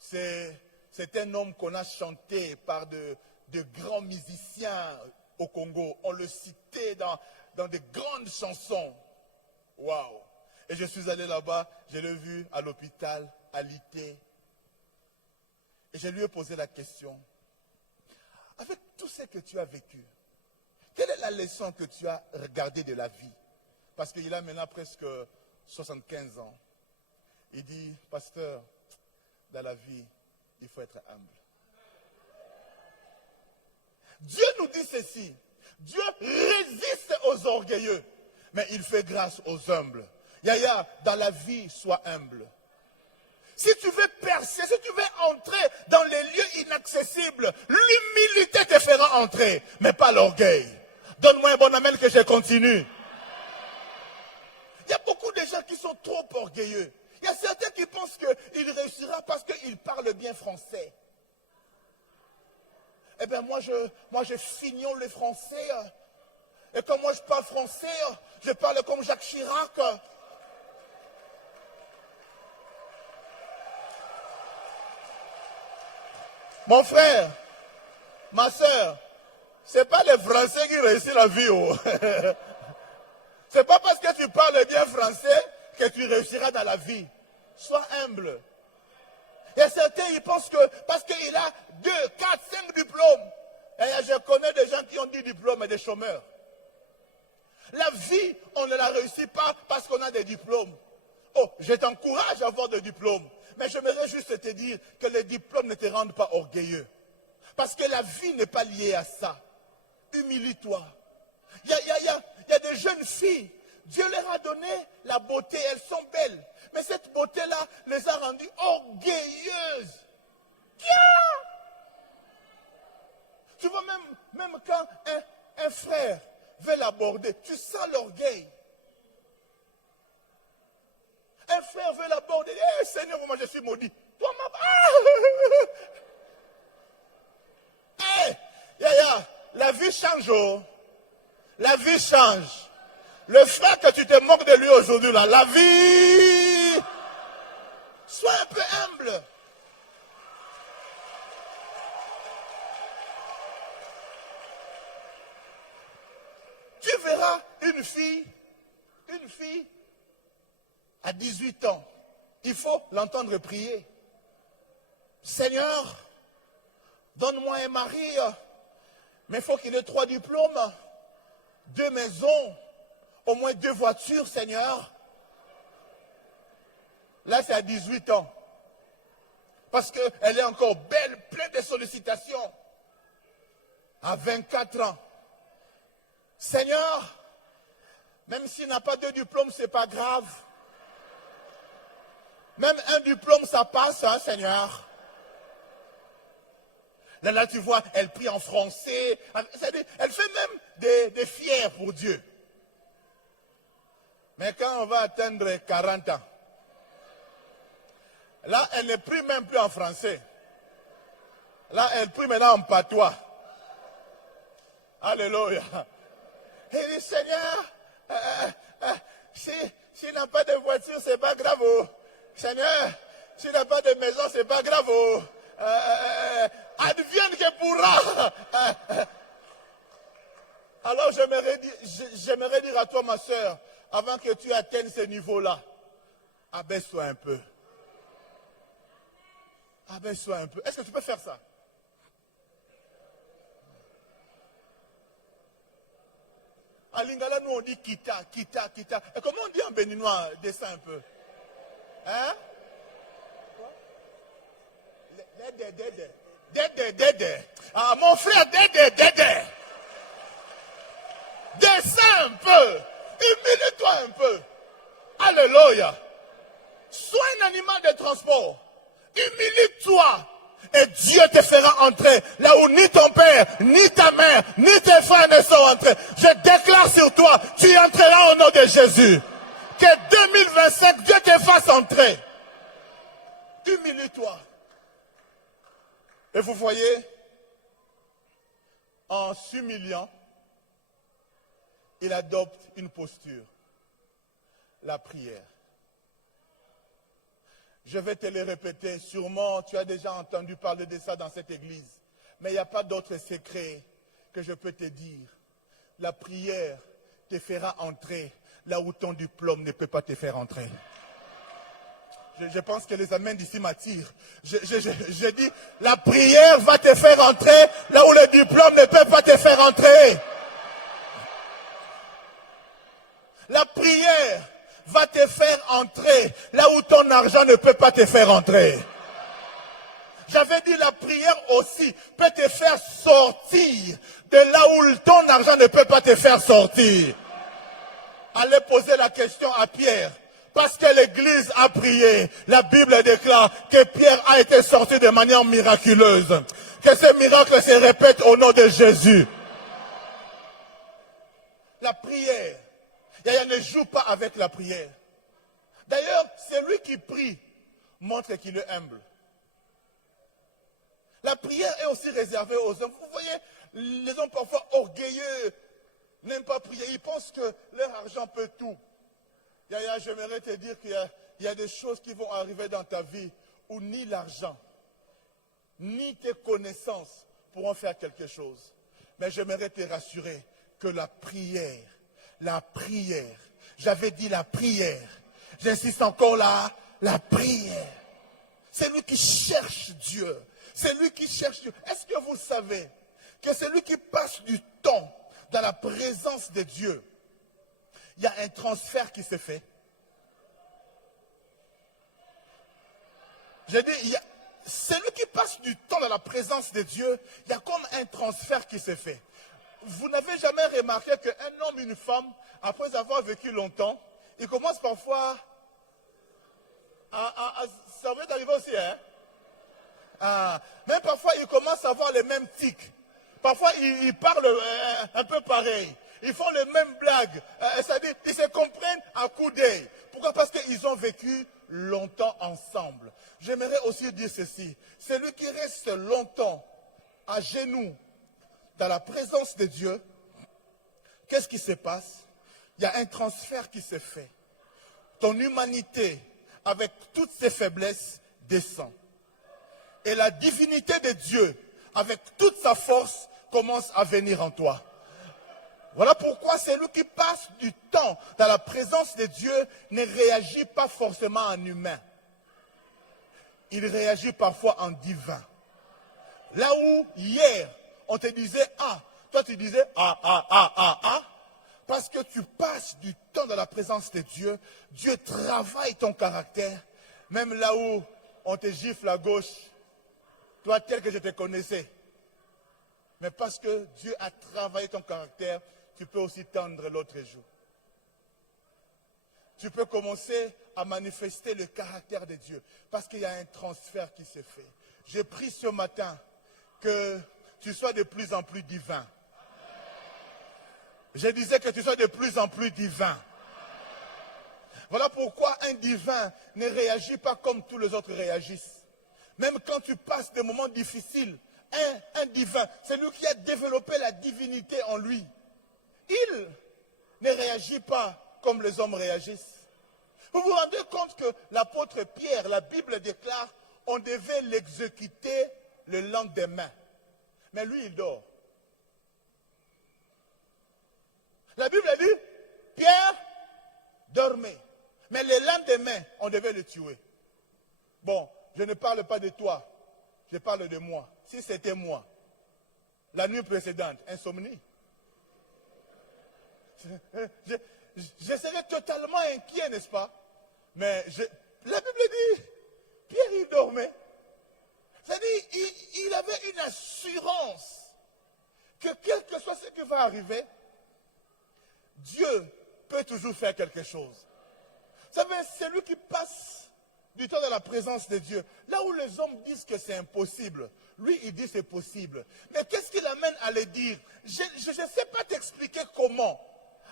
C'est un homme qu'on a chanté par de grands musiciens au Congo. On le citait dans de grandes chansons. Waouh! Et je suis allé là-bas, je l'ai vu à l'hôpital, alité. Et je lui ai posé la question. Avec tout ce que tu as vécu, quelle est la leçon que tu as regardée de la vie? Parce qu'il a maintenant presque 75 ans. Il dit, pasteur, dans la vie, il faut être humble. Dieu nous dit ceci. Dieu résiste aux orgueilleux, mais il fait grâce aux humbles. Yaya, dans la vie, sois humble. Si tu veux percer, si tu veux entrer dans les lieux inaccessibles, l'humilité te fera entrer, mais pas l'orgueil. Donne-moi un bon amen que je continue. Il y a beaucoup de gens qui sont trop orgueilleux. Il y a certains qui pensent qu'il réussira parce qu'il parle bien français. Eh bien, moi, je fignole le français. Et comme moi, je parle français, je parle comme Jacques Chirac. Mon frère, ma soeur, ce n'est pas les Français qui réussissent la vie. Oh. Ce n'est pas parce que tu parles bien français que tu réussiras dans la vie. Sois humble. Il y a certains, ils pensent que parce qu'il a 2, 4, 5 diplômes. Et je connais des gens qui ont 10 diplômes et des chômeurs. La vie, on ne la réussit pas parce qu'on a des diplômes. Oh, je t'encourage à avoir des diplômes. Mais j'aimerais juste te dire que les diplômes ne te rendent pas orgueilleux. Parce que la vie n'est pas liée à ça. Humilie-toi. Il y a des jeunes filles. Dieu leur a donné la beauté. Elles sont belles. Mais cette beauté-là les a rendues orgueilleuses. Tu vois, même quand un frère veut l'aborder, tu sens l'orgueil. Un frère veut l'aborder. Eh, Seigneur, moi je suis maudit. Toi, la vie change. Oh. La vie change. Le frère que tu te moques de lui aujourd'hui, là, la vie. Sois un peu humble. vois, une fille, à 18 ans, il faut l'entendre prier. Seigneur, donne-moi un mari, mais il faut qu'il ait 3 diplômes, 2 maisons, au moins 2 voitures, Seigneur. Là, c'est à 18 ans. Parce qu'elle est encore belle, pleine de sollicitations. À 24 ans. Seigneur, même s'il n'a pas 2 diplômes, ce n'est pas grave. Même un diplôme, ça passe, hein, Seigneur. Là, tu vois, elle prie en français. Elle fait même des fiers pour Dieu. Mais quand on va atteindre 40 ans, là, elle ne prie même plus en français. Là, elle prie maintenant en patois. Alléluia. Elle dit, Seigneur, s'il n'a pas de voiture, c'est pas grave. Oh. Seigneur, s'il n'a pas de maison, c'est pas grave. Oh. Advienne que pourra. Alors, j'aimerais dire à toi, ma soeur, avant que tu atteignes ce niveau-là, abaisse-toi un peu. Abaisse-toi un peu. Est-ce que tu peux faire ça? À Lingala, nous on dit kita. Et comment on dit en béninois? Descends un peu. Hein? Dédé. Ah, mon frère, dédé. Descends un peu. Humilie-toi un peu. Alléluia. Sois un animal de transport. Humilie-toi. Et Dieu te fera entrer là où ni ton père, ni ta mère, ni tes frères ne sont entrés. Je déclare sur toi, tu entreras au nom de Jésus. Que 2025, Dieu te fasse entrer. Humilie-toi. Et vous voyez, en s'humiliant, il adopte une posture. La prière. Je vais te le répéter, sûrement tu as déjà entendu parler de ça dans cette église. Mais il n'y a pas d'autre secret que je peux te dire. La prière te fera entrer là où ton diplôme ne peut pas te faire entrer. Je pense que les amens d'ici m'attirent. Je dis, la prière va te faire entrer là où le diplôme ne peut pas te faire entrer. La prière va te faire entrer là où ton argent ne peut pas te faire entrer. J'avais dit la prière aussi peut te faire sortir de là où ton argent ne peut pas te faire sortir. Allez poser la question à Pierre. Parce que l'église a prié, la Bible déclare que Pierre a été sorti de manière miraculeuse. Que ce miracle se répète au nom de Jésus. La prière. Yaya ne joue pas avec la prière. D'ailleurs, celui qui prie montre qu'il est humble. La prière est aussi réservée aux hommes. Vous voyez, les hommes parfois orgueilleux n'aiment pas prier. Ils pensent que leur argent peut tout. Yaya, j'aimerais te dire qu'il y a des choses qui vont arriver dans ta vie où ni l'argent, ni tes connaissances pourront faire quelque chose. Mais j'aimerais te rassurer que la prière, j'avais dit la prière, j'insiste encore là, la prière. C'est lui qui cherche Dieu. C'est lui qui cherche Dieu. Est-ce que vous savez que c'est lui qui passe du temps dans la présence de Dieu? Il y a un transfert qui se fait. J'ai dit, celui qui passe du temps dans la présence de Dieu, il y a comme un transfert qui se fait. Vous n'avez jamais remarqué qu'un homme et une femme, après avoir vécu longtemps, ils commencent parfois ça va arriver aussi, hein? Même parfois, ils commencent à avoir les mêmes tics. Parfois, ils parlent un peu pareil. Ils font les mêmes blagues. C'est-à-dire, ils se comprennent à coup d'œil. Pourquoi? Parce qu'ils ont vécu longtemps ensemble. J'aimerais aussi dire ceci. Celui qui reste longtemps à genoux dans la présence de Dieu, qu'est-ce qui se passe? Il y a un transfert qui se fait. Ton humanité, avec toutes ses faiblesses, descend. Et la divinité de Dieu, avec toute sa force, commence à venir en toi. Voilà pourquoi celui qui passe du temps dans la présence de Dieu ne réagit pas forcément en humain. Il réagit parfois en divin. Là où hier, on te disait « Ah », toi tu disais « Ah ». Parce que tu passes du temps dans la présence de Dieu, Dieu travaille ton caractère. Même là où on te gifle à gauche, toi tel que je te connaissais. Mais parce que Dieu a travaillé ton caractère, tu peux aussi tendre l'autre joue. Tu peux commencer à manifester le caractère de Dieu. Parce qu'il y a un transfert qui se fait. J'ai pris ce matin que tu sois de plus en plus divin. Je disais que tu sois de plus en plus divin. Voilà pourquoi un divin ne réagit pas comme tous les autres réagissent. Même quand tu passes des moments difficiles, un divin, c'est lui qui a développé la divinité en lui. Il ne réagit pas comme les hommes réagissent. Vous vous rendez compte que l'apôtre Pierre, la Bible déclare, on devait l'exécuter le lendemain. Mais lui, il dort. La Bible dit, Pierre dormait. Mais le lendemain, on devait le tuer. Bon, je ne parle pas de toi, je parle de moi. Si c'était moi, la nuit précédente, insomnie. Je serais totalement inquiet, n'est-ce pas? Mais la Bible dit, Pierre, il dormait. C'est-à-dire, il avait une assurance que quel que soit ce qui va arriver, Dieu peut toujours faire quelque chose. Vous savez, c'est lui qui passe du temps dans la présence de Dieu. Là où les hommes disent que c'est impossible, lui, il dit c'est possible. Mais qu'est-ce qui l'amène à le dire? Je ne sais pas t'expliquer comment.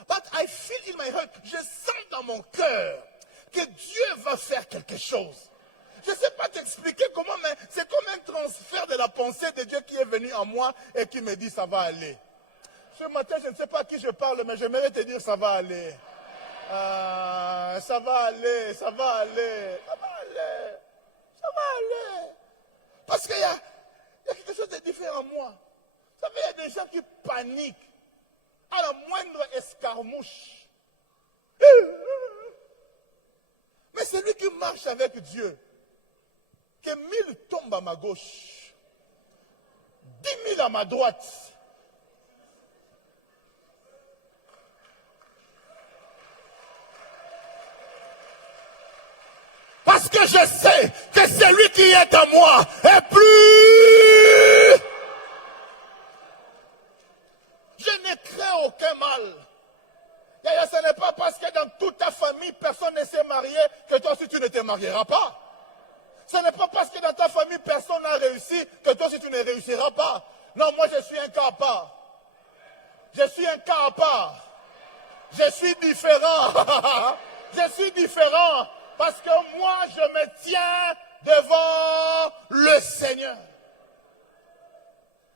But I feel in my heart, je sens dans mon cœur que Dieu va faire quelque chose. Je ne sais pas t'expliquer comment, mais c'est comme un transfert de la pensée de Dieu qui est venu en moi et qui me dit ça va aller. Ce matin, je ne sais pas à qui je parle, mais j'aimerais te dire ça va aller. Ça va aller, ça va aller, ça va aller, ça va aller. Parce qu'il y a quelque chose de différent en moi. Vous savez, il y a des gens qui paniquent à la moindre escarmouche. Mais c'est lui qui marche avec Dieu. Que 1000 tombent à ma gauche, 10 000 à ma droite. Parce que je sais que celui qui est en moi est plus. Je ne crains aucun mal. Ce n'est pas parce que dans toute ta famille, personne ne s'est marié que toi aussi tu ne te marieras pas. Ce n'est pas parce que dans ta famille, personne n'a réussi que toi aussi tu ne réussiras pas. Non, moi je suis un cas à part. Je suis un cas à part. Je suis différent. Je suis différent. Parce que moi, je me tiens devant le Seigneur.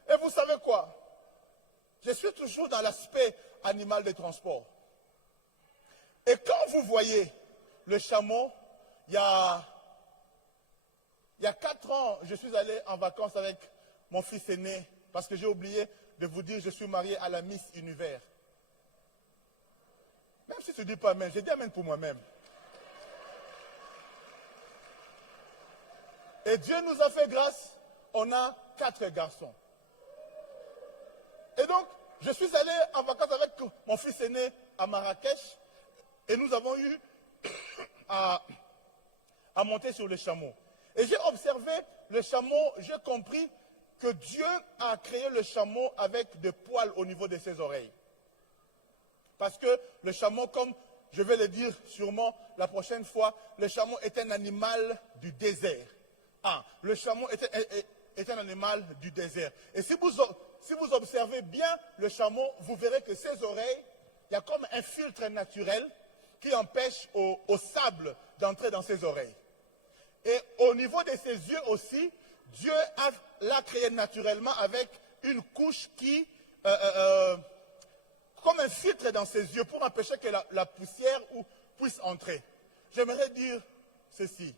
Et vous savez quoi? Je suis toujours dans l'aspect animal de transport. Et quand vous voyez le chameau, il y a 4 ans, je suis allé en vacances avec mon fils aîné, parce que j'ai oublié de vous dire, je suis marié à la Miss Univers. Même si tu ne dis pas amen, je dis amen pour moi-même. Et Dieu nous a fait grâce, on a 4 garçons. Et donc, je suis allé en vacances avec mon fils aîné à Marrakech, et nous avons eu à monter sur le chameau. Et j'ai observé le chameau, j'ai compris que Dieu a créé le chameau avec des poils au niveau de ses oreilles. Parce que le chameau, comme je vais le dire sûrement la prochaine fois, le chameau est un animal du désert. Le chameau est un animal du désert. Et si vous observez bien le chameau, vous verrez que ses oreilles, il y a comme un filtre naturel qui empêche au sable d'entrer dans ses oreilles. Et au niveau de ses yeux aussi, Dieu l'a créé naturellement avec une couche qui, comme un filtre dans ses yeux pour empêcher que la poussière puisse entrer. J'aimerais dire ceci.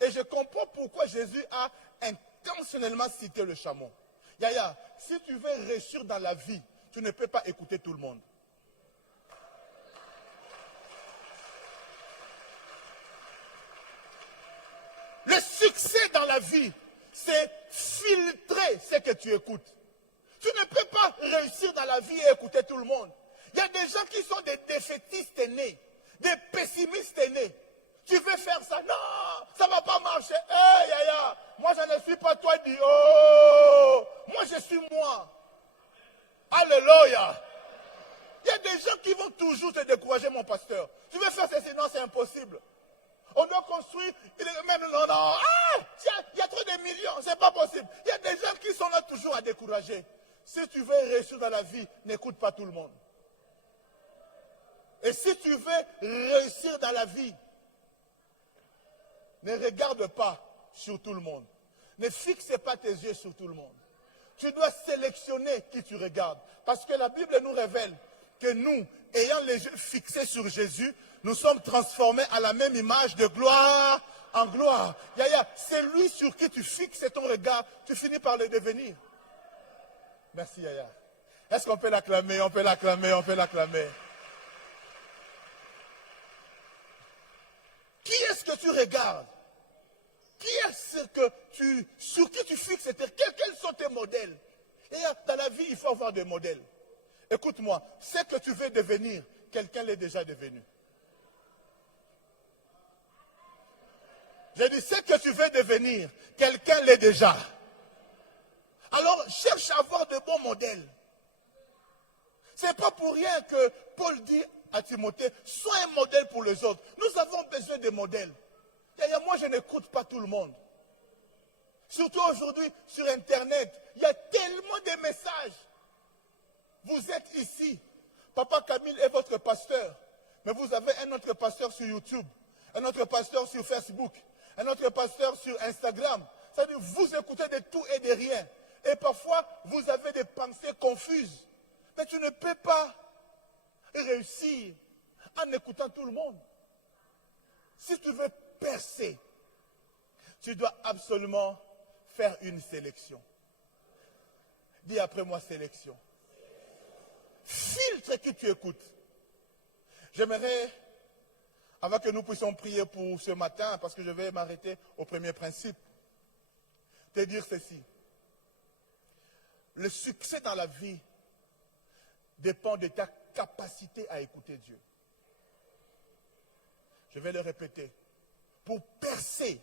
Et je comprends pourquoi Jésus a intentionnellement cité le chameau. Yaya, si tu veux réussir dans la vie, tu ne peux pas écouter tout le monde. succès dans la vie, c'est filtrer ce que tu écoutes. Tu ne peux pas réussir dans la vie et écouter tout le monde. Il y a des gens qui sont des défaitistes nés, des pessimistes nés. Tu veux faire ça? Non, ça ne va pas marcher. Hey, yaya, moi je ne suis pas toi, dis, oh, moi je suis moi. Alléluia. Il y a des gens qui vont toujours te décourager, mon pasteur. Tu veux faire ceci? Non, c'est impossible. On doit construire, même non, il y a trop de millions, c'est pas possible. Il y a des gens qui sont là toujours à décourager. Si tu veux réussir dans la vie, n'écoute pas tout le monde. Et si tu veux réussir dans la vie, ne regarde pas sur tout le monde. Ne fixe pas tes yeux sur tout le monde. Tu dois sélectionner qui tu regardes. Parce que la Bible nous révèle que nous, ayant les yeux fixés sur Jésus, nous sommes transformés à la même image de gloire en gloire. Yaya, c'est lui sur qui tu fixes ton regard, tu finis par le devenir. Merci Yaya. Est-ce qu'on peut l'acclamer? On peut l'acclamer, on peut l'acclamer. Qui est-ce que tu regardes? Qui est-ce que sur qui tu fixes? Quels sont tes modèles? Et dans la vie, il faut avoir des modèles. Écoute-moi, ce que tu veux devenir, quelqu'un l'est déjà devenu. J'ai dit, ce que tu veux devenir, quelqu'un l'est déjà. Alors, cherche à avoir de bons modèles. Ce n'est pas pour rien que Paul dit à Timothée, sois un modèle pour les autres. Nous avons besoin de modèles. Moi, je n'écoute pas tout le monde. Surtout aujourd'hui, sur Internet, il y a tellement de messages. Vous êtes ici. Papa Camille est votre pasteur. Mais vous avez un autre pasteur sur YouTube, un autre pasteur sur Facebook, un autre pasteur sur Instagram. C'est-à-dire, vous écoutez de tout et de rien. Et parfois, vous avez des pensées confuses. Mais tu ne peux pas réussir en écoutant tout le monde. Si tu veux percer, tu dois absolument faire une sélection. Dis après moi sélection. Filtre qui tu écoutes. J'aimerais, avant que nous puissions prier pour ce matin, parce que je vais m'arrêter au premier principe, te dire ceci. Le succès dans la vie dépend de ta capacité à écouter Dieu. Je vais le répéter. Pour percer,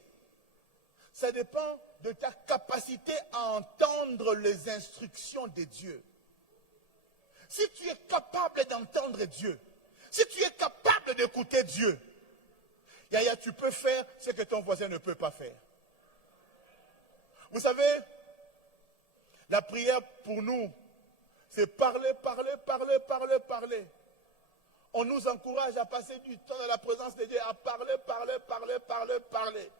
ça dépend de ta capacité à entendre les instructions de Dieu. Si tu es capable d'entendre Dieu, si tu es capable d'écouter Dieu, Yaya, tu peux faire ce que ton voisin ne peut pas faire. Vous savez, la prière pour nous, c'est parler, parler, parler, parler, parler. On nous encourage à passer du temps dans la présence de Dieu, à parler, parler, parler, parler, parler.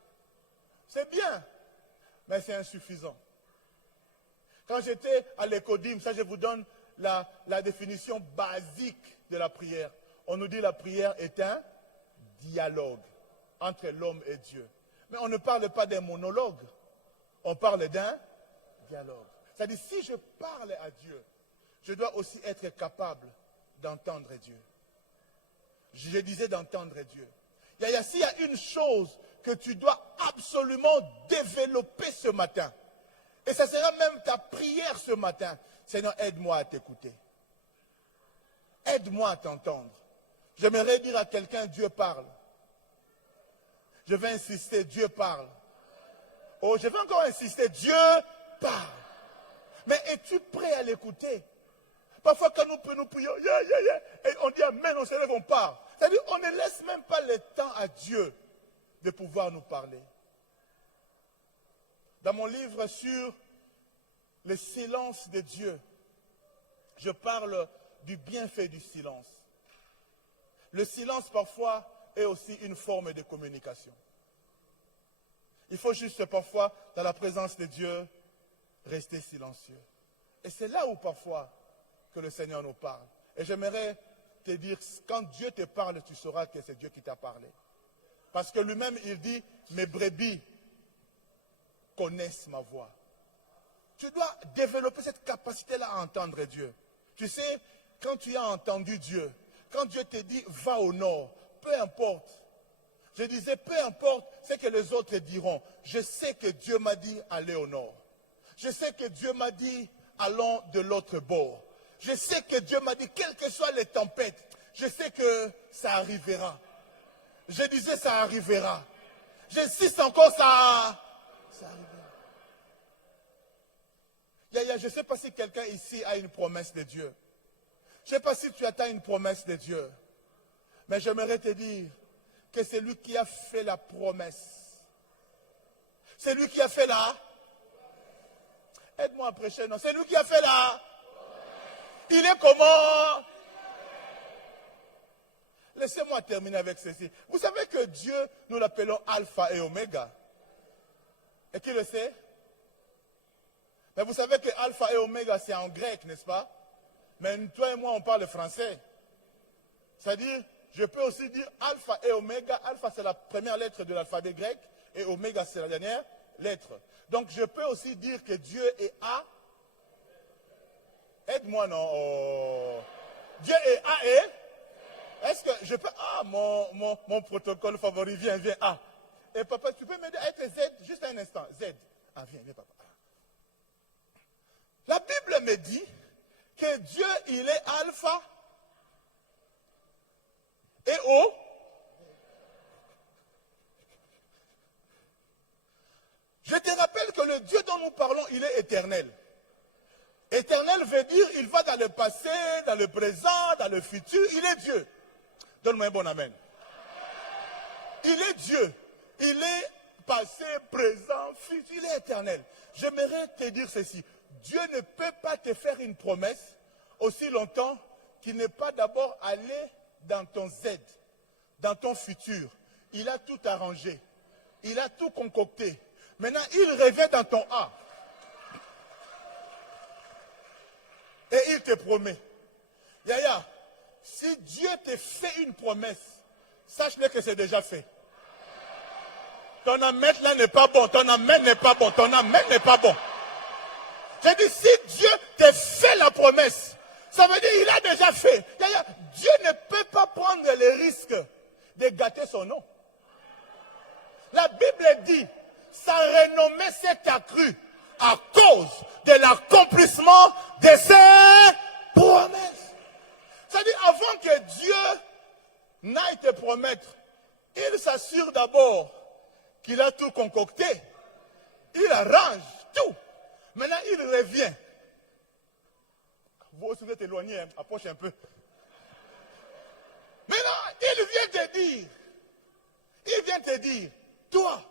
C'est bien, mais c'est insuffisant. Quand j'étais à l'Écodim, ça je vous donne la définition basique de la prière. On nous dit la prière est un dialogue entre l'homme et Dieu. Mais on ne parle pas d'un monologue, on parle d'un dialogue. C'est-à-dire, si je parle à Dieu, je dois aussi être capable d'entendre Dieu. Je disais d'entendre Dieu. S'il y a une chose que tu dois absolument développer ce matin, et ça sera même ta prière ce matin, Seigneur, aide-moi à t'écouter. Aide-moi à t'entendre. J'aimerais dire à quelqu'un, Dieu parle. Je vais insister, Dieu parle. Oh, je vais encore insister, Dieu parle. Mais es-tu prêt à l'écouter? Parfois, quand nous prions, et on dit Amen, on se lève, on part. C'est-à-dire, on ne laisse même pas le temps à Dieu de pouvoir nous parler. Dans mon livre sur le silence de Dieu, je parle du bienfait du silence. Le silence, parfois, est aussi une forme de communication. Il faut juste, parfois, dans la présence de Dieu, rester silencieux. Et c'est là où, parfois, que le Seigneur nous parle. Et j'aimerais te dire, quand Dieu te parle, tu sauras que c'est Dieu qui t'a parlé. Parce que lui-même, il dit, mes brebis connaissent ma voix. Tu dois développer cette capacité-là à entendre Dieu. Tu sais, quand tu as entendu Dieu, quand Dieu te dit, va au nord, peu importe. Je disais, peu importe ce que les autres diront, je sais que Dieu m'a dit allez au nord. Je sais que Dieu m'a dit allons de l'autre bord. Je sais que Dieu m'a dit, quelles que soient les tempêtes, je sais que ça arrivera. Je disais, ça arrivera. J'insiste encore, ça arrivera. Je ne sais pas si quelqu'un ici a une promesse de Dieu. Je ne sais pas si tu attends une promesse de Dieu. Mais j'aimerais te dire que c'est lui qui a fait la promesse. C'est lui qui a fait la... Aide-moi à prêcher, non. C'est lui qui a fait la... Il est comment? Laissez-moi terminer avec ceci. Vous savez que Dieu, nous l'appelons Alpha et Oméga. Et qui le sait? Mais vous savez que Alpha et Oméga, c'est en grec, n'est-ce pas? Mais toi et moi, on parle français. C'est-à-dire, je peux aussi dire Alpha et Oméga. Alpha, c'est la première lettre de l'alphabet grec. Et Oméga, c'est la dernière lettre. Donc, je peux aussi dire que Dieu est A. Aide-moi, non? Oh. Dieu est A et? Est-ce que je peux... Ah, mon protocole favori, viens, A. Et papa, tu peux m'aider à être Z? Juste un instant. Z. Ah, viens, papa. La Bible me dit que Dieu, il est alpha et O. Je te rappelle que le Dieu dont nous parlons, il est éternel. Éternel veut dire, il va dans le passé, dans le présent, dans le futur. Il est Dieu. Donne-moi un bon amen. Il est Dieu. Il est passé, présent, futur. Il est éternel. J'aimerais te dire ceci. Dieu ne peut pas te faire une promesse aussi longtemps qu'il n'est pas d'abord allé dans ton Z, dans ton futur. Il a tout arrangé. Il a tout concocté. Maintenant, il revient dans ton A. Et il te promet. Yaya, si Dieu te fait une promesse, sache-le que c'est déjà fait. Ton amen là n'est pas bon. Ton amen n'est pas bon. Ton amen n'est pas bon. J'ai dit, si Dieu te fait la promesse, ça veut dire qu'il a déjà fait. Dieu ne peut pas prendre le risque de gâter son nom. La Bible dit, sa renommée s'est accrue à cause de l'accomplissement de ses promesses. C'est-à-dire, avant que Dieu n'aille te promettre, il s'assure d'abord qu'il a tout concocté. Il arrange tout. Maintenant, il revient. Vous aussi, vous êtes éloigné, hein? Approche un peu. Maintenant, il vient te dire, toi,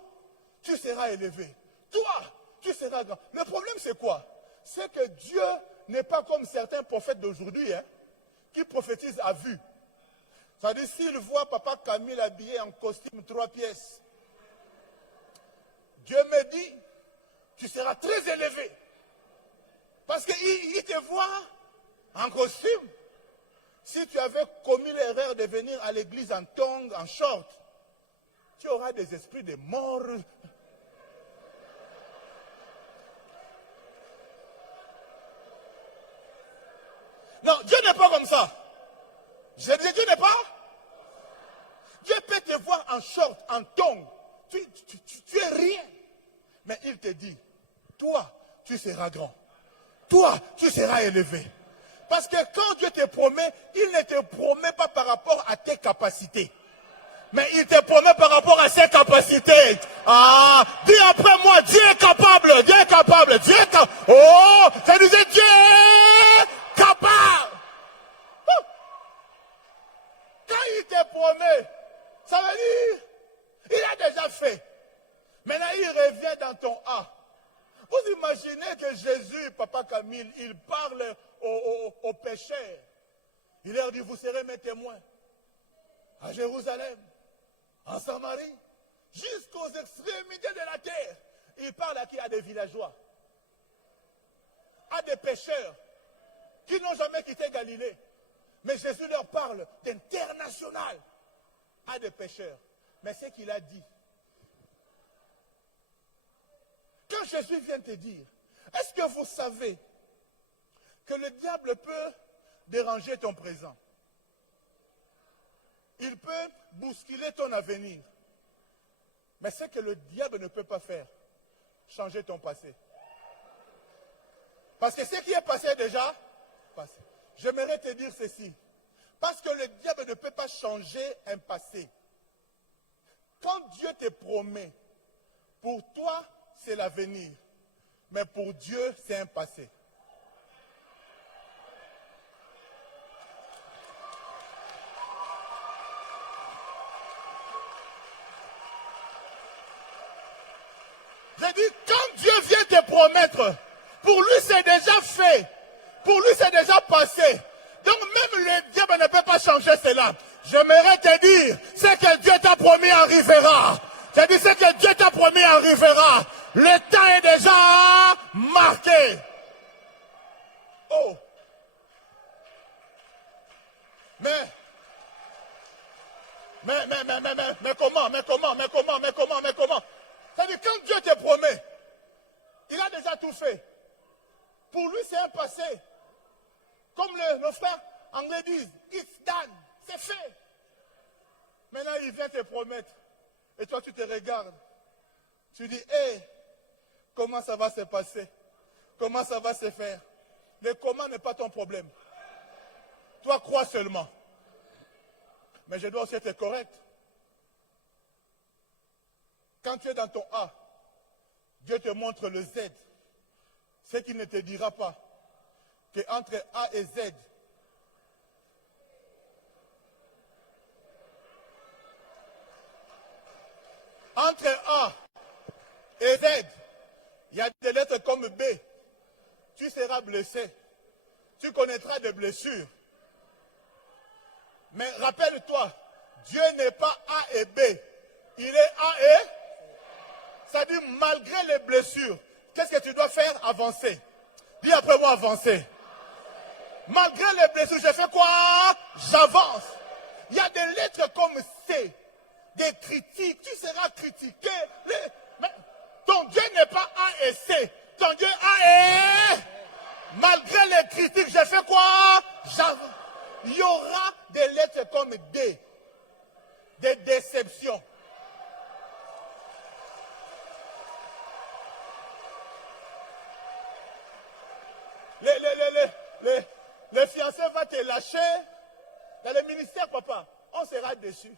tu seras élevé. Toi, tu seras grand. Le problème, c'est quoi? C'est que Dieu n'est pas comme certains prophètes d'aujourd'hui, hein, qui prophétisent à vue. C'est-à-dire, s'il voit papa Camille habillé en costume 3 pièces, Dieu me dit, tu seras très élevé. Parce qu'il te voit en costume. Si tu avais commis l'erreur de venir à l'église en tongs, en short, tu auras des esprits de mort. Non, Dieu n'est pas comme ça. Je dis, Dieu n'est pas. Dieu peut te voir en short, en tongs. Tu es rien. Mais il te dit, toi, tu seras grand. Toi, tu seras élevé. Parce que quand Dieu te promet, il ne te promet pas par rapport à tes capacités. Mais il te promet par rapport à ses capacités. Ah, dis après moi, Dieu est capable, Dieu est capable, Dieu est capable. Oh, ça disait Dieu est capable. Quand il te promet, ça veut dire, il a déjà fait. Maintenant, il revient dans ton A. Vous imaginez que Jésus, papa Camille, il parle aux pécheurs. Il leur dit, vous serez mes témoins à Jérusalem, en Samarie, jusqu'aux extrémités de la terre. Il parle à qui? À des villageois, à des pécheurs qui n'ont jamais quitté Galilée. Mais Jésus leur parle d'international à des pécheurs. Mais ce qu'il a dit, quand Jésus vient te dire, est-ce que vous savez que le diable peut déranger ton présent? Il peut bousculer ton avenir. Mais ce que le diable ne peut pas faire, changer ton passé. Parce que ce qui est passé est déjà passé. J'aimerais te dire ceci. Parce que le diable ne peut pas changer un passé. Quand Dieu te promet, pour toi, c'est l'avenir. Mais pour Dieu, c'est un passé. Je dis, quand Dieu vient te promettre, pour lui c'est déjà fait. Pour lui c'est déjà passé. Donc même le diable ne peut pas changer cela. J'aimerais te dire, ce que Dieu t'a promis arrivera. Je dis, ce que Dieu t'a promis arrivera. Le temps est déjà marqué. Oh. Mais comment? C'est-à-dire, quand Dieu te promet, il a déjà tout fait. Pour lui, c'est un passé. Comme nos frères anglais disent, it's done, c'est fait. Maintenant, il vient te promettre. Et toi, tu te regardes. Tu dis, hé, comment ça va se passer? Comment ça va se faire? Le comment n'est pas ton problème. Toi, crois seulement. Mais je dois aussi être correct. Quand tu es dans ton A, Dieu te montre le Z. Ce qui ne te dira pas qu'entre A et Z, entre A et Z, il y a des lettres comme B. Tu seras blessé. Tu connaîtras des blessures. Mais rappelle-toi, Dieu n'est pas A et B. Il est A et... C'est-à-dire, malgré les blessures, qu'est-ce que tu dois faire? Avancer. Dis après moi, avancer. Malgré les blessures, je fais quoi? J'avance. Il y a des lettres comme C, des critiques. Tu seras critiqué. Mais ton Dieu n'est pas A et C. Ton Dieu est A et... Malgré les critiques, je fais quoi? J'avance. Il y aura des lettres comme D, des déceptions. Le fiancé va te lâcher. Dans le ministère, papa, on sera déçu.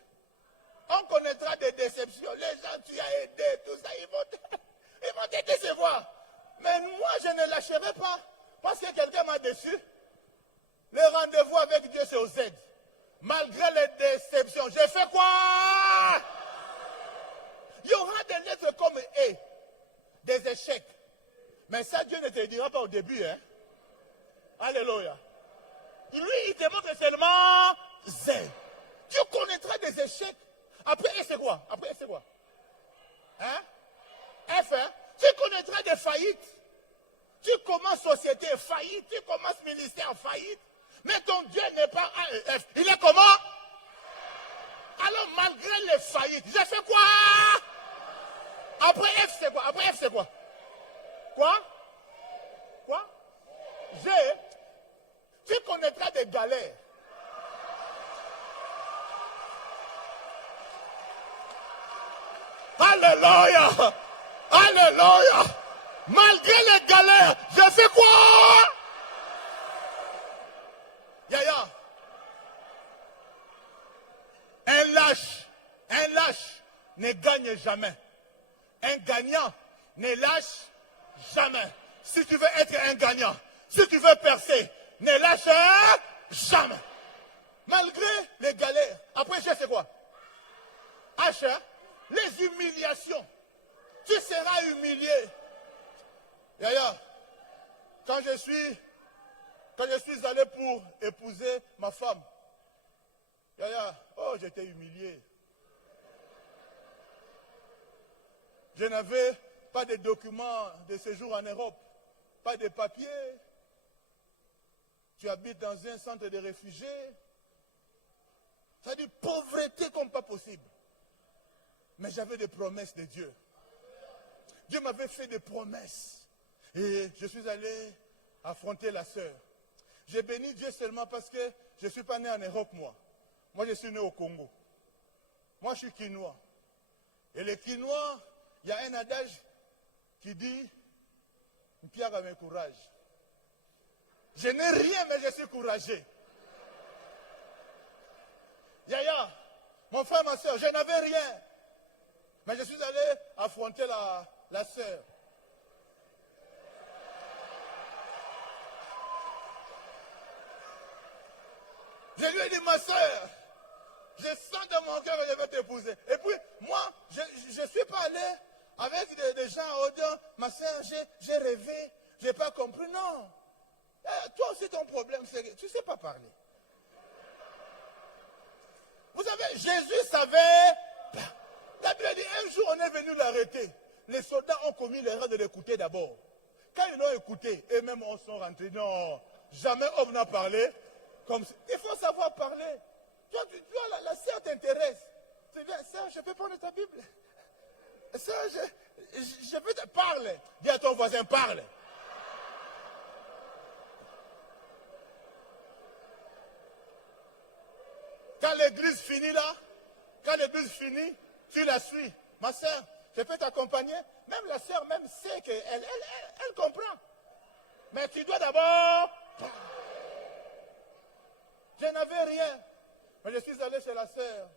On connaîtra des déceptions. Les gens, tu as aidé, tout ça, ils vont te décevoir. Mais moi, je ne lâcherai pas. Parce que quelqu'un m'a déçu. Le rendez-vous avec Dieu, c'est au Z. Malgré les déceptions, j'ai fait quoi? Il y aura des lettres comme E, des échecs. Mais ça, Dieu ne te dira pas au début, hein. Alléluia. Lui, il te montre seulement Z. Tu connaîtras des échecs. Après, c'est quoi? Après, c'est quoi? Hein? F, hein? Tu connaîtras des faillites. Tu commences société faillite, tu commences ministère faillite. Mais ton Dieu n'est pas A et F. Il est comment? Alors, malgré les faillites, j'ai fait quoi? Après F, c'est quoi? Après F, c'est quoi? Quoi? Quoi? G. Tu connaîtras des galères. Alléluia! Alléluia! Malgré les galères, je fais quoi? Yaya. Un lâche ne gagne jamais. Un gagnant ne lâche jamais. Si tu veux être un gagnant, si tu veux percer, ne lâche jamais. Malgré les galères. Après, je sais quoi? H, hein? Les humiliations. Tu seras humilié. Yaya, quand je suis allé pour épouser ma femme, Yaya, oh, j'étais humilié. Je n'avais pas de documents de séjour en Europe, pas de papiers. Tu habites dans un centre de réfugiés. Ça dit pauvreté comme pas possible. Mais j'avais des promesses de Dieu. Dieu m'avait fait des promesses. Et je suis allé affronter la sœur. J'ai béni Dieu seulement parce que je ne suis pas né en Europe, moi. Moi, je suis né au Congo. Moi, je suis Quinois. Et les Quinois, il y a un adage qui dit, Pierre a mes courage. Je n'ai rien, mais je suis courageux. Yaya, mon frère, ma soeur, je n'avais rien. Mais je suis allé affronter la soeur. Je lui ai dit, ma soeur, je sens dans mon cœur que je vais t'épouser. Et puis, moi, je ne suis pas allé avec des gens en disant, ma soeur, j'ai rêvé, je n'ai pas compris. Non. Toi aussi, ton problème, c'est que tu ne sais pas parler. Vous savez, Jésus savait. La Bible dit, un jour, on est venu l'arrêter. Les soldats ont commis l'erreur de l'écouter d'abord. Quand ils l'ont écouté, eux-mêmes en sont rentrés. Non, jamais homme n'a parlé. Comme ça. Il faut savoir parler. Toi, la sœur t'intéresse. Tu viens, sœur, je peux prendre ta Bible. Sœur, je peux te parler. Dis à ton voisin, parle. Quand l'église finit là, tu la suis. Ma sœur, je peux t'accompagner. Même la sœur même sait qu'elle elle comprend. Mais tu dois d'abord... Je n'avais rien. Mais je suis allé chez la sœur.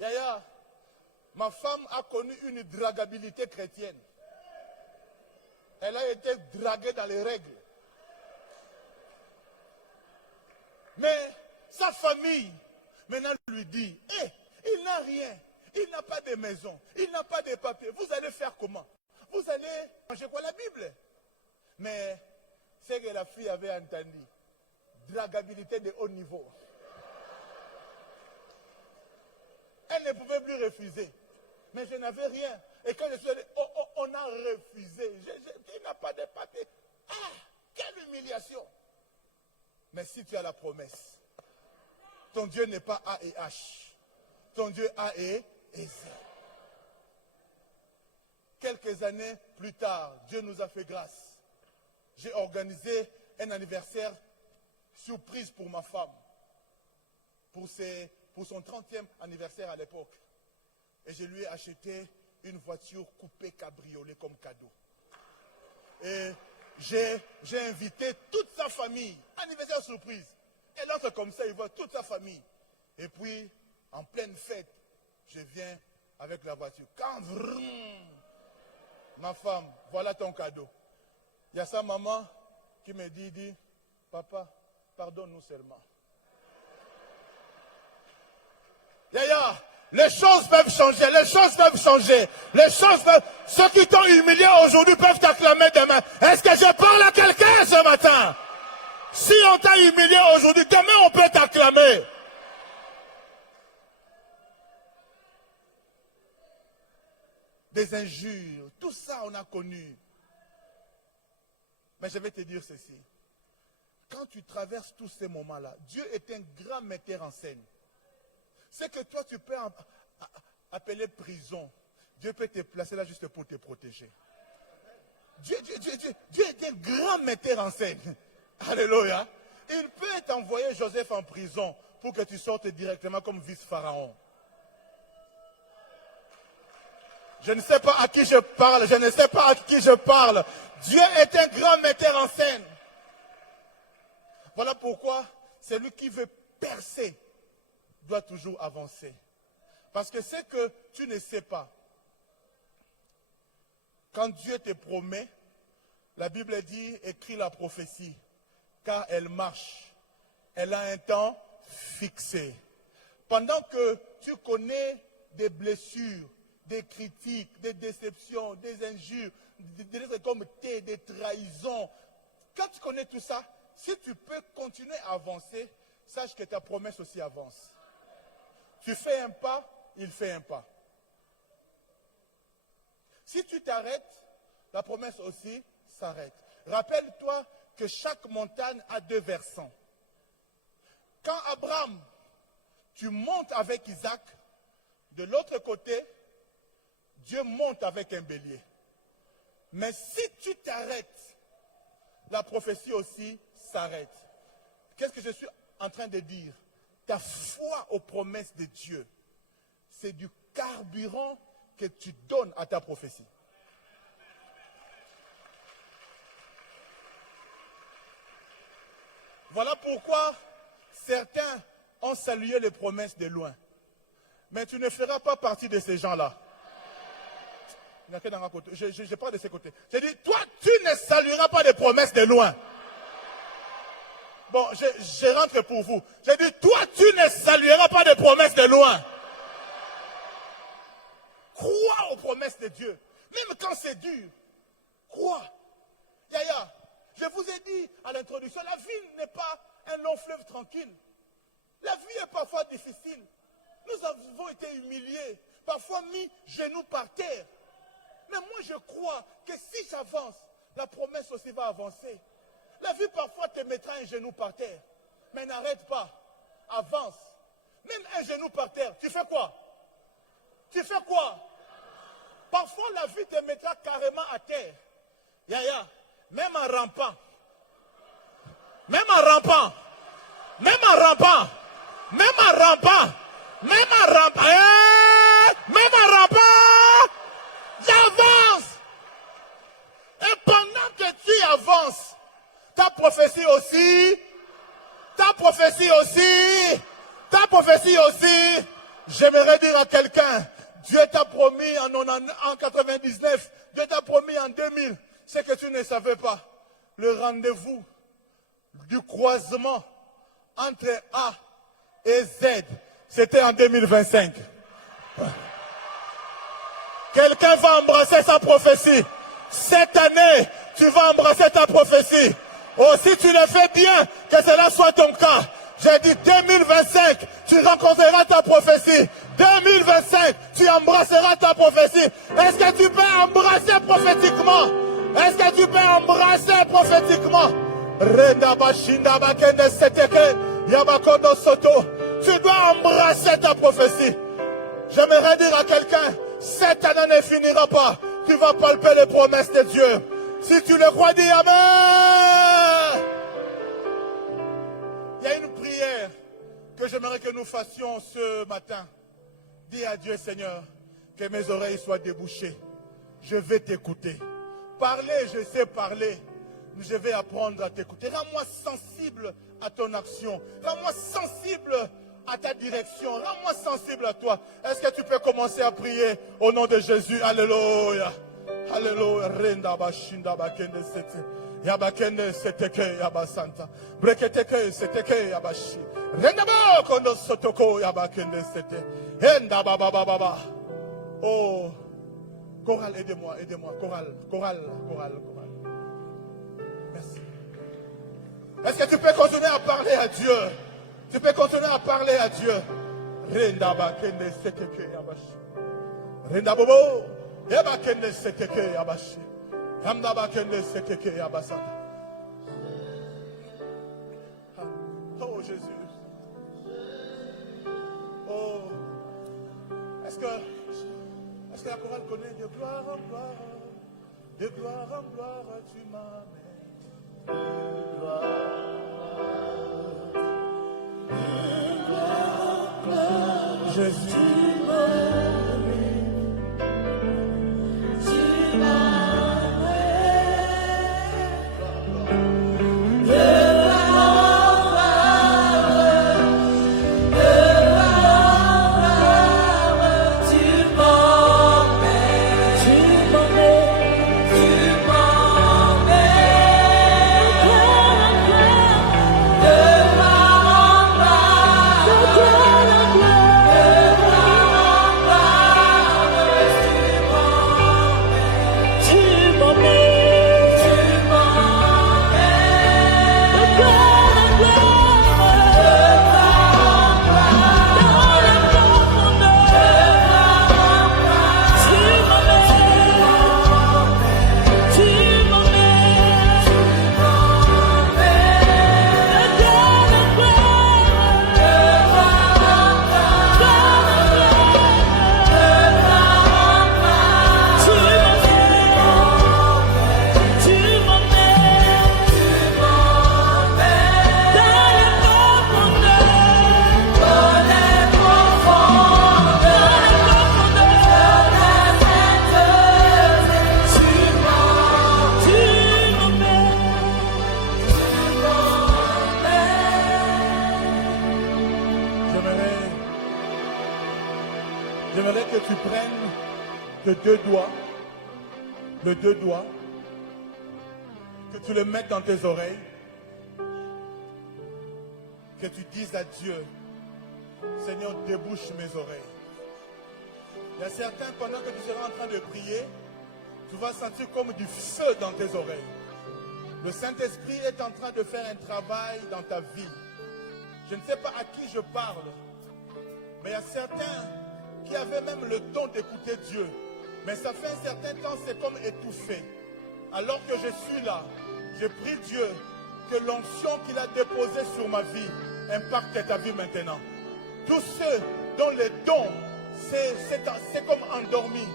Yaya, ma femme a connu une dragabilité chrétienne. Elle a été draguée dans les règles. Mais sa famille, maintenant, lui dit, il n'a rien, il n'a pas de maison, il n'a pas de papier. Vous allez faire comment? Vous allez manger quoi? La Bible? Mais c'est que la fille avait entendu. Dragabilité de haut niveau. Elle ne pouvait plus refuser. Mais je n'avais rien. Et quand je suis allé, on a refusé. Il n'a pas de papier. Ah, quelle humiliation. Mais si tu as la promesse, ton Dieu n'est pas A et H. Ton Dieu A et Z. Quelques années plus tard, Dieu nous a fait grâce. J'ai organisé un anniversaire surprise pour ma femme. Pour son 30e anniversaire à l'époque. Et je lui ai acheté une voiture coupée cabriolet comme cadeau. Et j'ai invité toute sa famille. Anniversaire surprise. Elle entre comme ça, il voit toute sa famille. Et puis, en pleine fête, je viens avec la voiture. Quand ma femme, voilà ton cadeau. Il y a sa maman qui me dit, papa, pardonne-nous seulement. Yaya, les choses peuvent changer, les choses peuvent changer. Les choses peuvent... Ceux qui t'ont humilié aujourd'hui peuvent t'acclamer demain. Est-ce que je parle à quelqu'un ce matin? Si on t'a humilié aujourd'hui, demain on peut t'acclamer. Des injures, tout ça on a connu. Mais je vais te dire ceci. Quand tu traverses tous ces moments-là, Dieu est un grand metteur en scène. C'est que toi tu peux appeler prison. Dieu peut te placer là juste pour te protéger. Dieu est un grand metteur en scène. Alléluia. Il peut t'envoyer Joseph en prison pour que tu sortes directement comme vice-pharaon. Je ne sais pas à qui je parle, Dieu est un grand metteur en scène. Voilà pourquoi celui qui veut percer doit toujours avancer. Parce que c'est que tu ne sais pas. Quand Dieu te promet, la Bible dit, écris la prophétie, car elle marche. Elle a un temps fixé. Pendant que tu connais des blessures, des critiques, des déceptions, des injures, des lettres comme des trahisons. Quand tu connais tout ça, si tu peux continuer à avancer, sache que ta promesse aussi avance. Tu fais un pas, il fait un pas. Si tu t'arrêtes, la promesse aussi s'arrête. Rappelle-toi que chaque montagne a deux versants. Quand Abraham, tu montes avec Isaac, de l'autre côté, Dieu monte avec un bélier. Mais si tu t'arrêtes, la prophétie aussi s'arrête. Qu'est-ce que je suis en train de dire? Ta foi aux promesses de Dieu, c'est du carburant que tu donnes à ta prophétie. Voilà pourquoi certains ont salué les promesses de loin. Mais tu ne feras pas partie de ces gens-là. Je parle de ces côtés. J'ai dit, toi, tu ne salueras pas les promesses de loin. Bon, je rentre pour vous. J'ai dit, toi, tu ne salueras pas les promesses de loin. Crois aux promesses de Dieu. Même quand c'est dur, crois. Yaya, je vous ai dit à l'introduction, la vie n'est pas un long fleuve tranquille. La vie est parfois difficile. Nous avons été humiliés, parfois mis genoux par terre. Mais moi je crois que si j'avance, la promesse aussi va avancer. La vie parfois te mettra un genou par terre. Mais n'arrête pas. Avance. Même un genou par terre, tu fais quoi? Tu fais quoi? Parfois la vie te mettra carrément à terre. Yaya, même en rampant. Même en rampant. Même en rampant. Même en rampant. Même en rampant. Même en rampant. J'avance. Et pendant que tu avances, ta prophétie aussi, j'aimerais dire à quelqu'un, Dieu t'a promis en 99, Dieu t'a promis en 2000, ce que tu ne savais pas, le rendez-vous du croisement entre A et Z, c'était en 2025. Quelqu'un va embrasser sa prophétie. Cette année, tu vas embrasser ta prophétie. Oh, si tu le fais bien, que cela soit ton cas. J'ai dit 2025, tu rencontreras ta prophétie. 2025, tu embrasseras ta prophétie. Est-ce que tu peux embrasser prophétiquement? Est-ce que tu peux embrasser prophétiquement? Tu dois embrasser ta prophétie. J'aimerais dire à quelqu'un, cette année ne finira pas. Tu vas palper les promesses de Dieu. Si tu le crois, dis Amen. Il y a une prière que j'aimerais que nous fassions ce matin. Dis à Dieu, Seigneur, que mes oreilles soient débouchées. Je vais t'écouter. Parler, je sais parler. Je vais apprendre à t'écouter. Rends-moi sensible à ton action. Rends-moi sensible à ta direction. Rends-moi sensible à toi. Est-ce que tu peux commencer à prier au nom de Jésus? Alléluia. Alléluia. Renda bashinda bakende sete. Yabakende seteke yabasanta. Breketeke seteke yabashi. Renda ba kondo sotoko yabakende sete. Enda baba baba. Oh. Chorale, aidez-moi, aidez-moi. Chorale. Merci. Est-ce que tu peux continuer à parler à Dieu? Tu peux continuer à parler à Dieu. Renda bakende seteke yabashi. Renda bobo. Yabakende seteke yabashi. Ramda bakende seteke yabasanta. Oh Jésus. Oh. Est-ce que la chorale connaît de gloire en gloire, de gloire en gloire, tu m'amènes. De gloire en gloire, Jésus m'amène. Tu m'amènes. J'aimerais que tu prennes tes deux doigts, les deux doigts, que tu les mettes dans tes oreilles, que tu dises à Dieu, Seigneur, débouche mes oreilles. Il y a certains, pendant que tu seras en train de prier, tu vas sentir comme du feu dans tes oreilles. Le Saint-Esprit est en train de faire un travail dans ta vie. Je ne sais pas à qui je parle, mais il y a certains qui avaient même le don d'écouter Dieu. Mais ça fait un certain temps, c'est comme étouffé. Alors que je suis là, je prie Dieu que l'onction qu'il a déposée sur ma vie impacte ta vie maintenant. Tous ceux dont les dons, c'est comme endormi.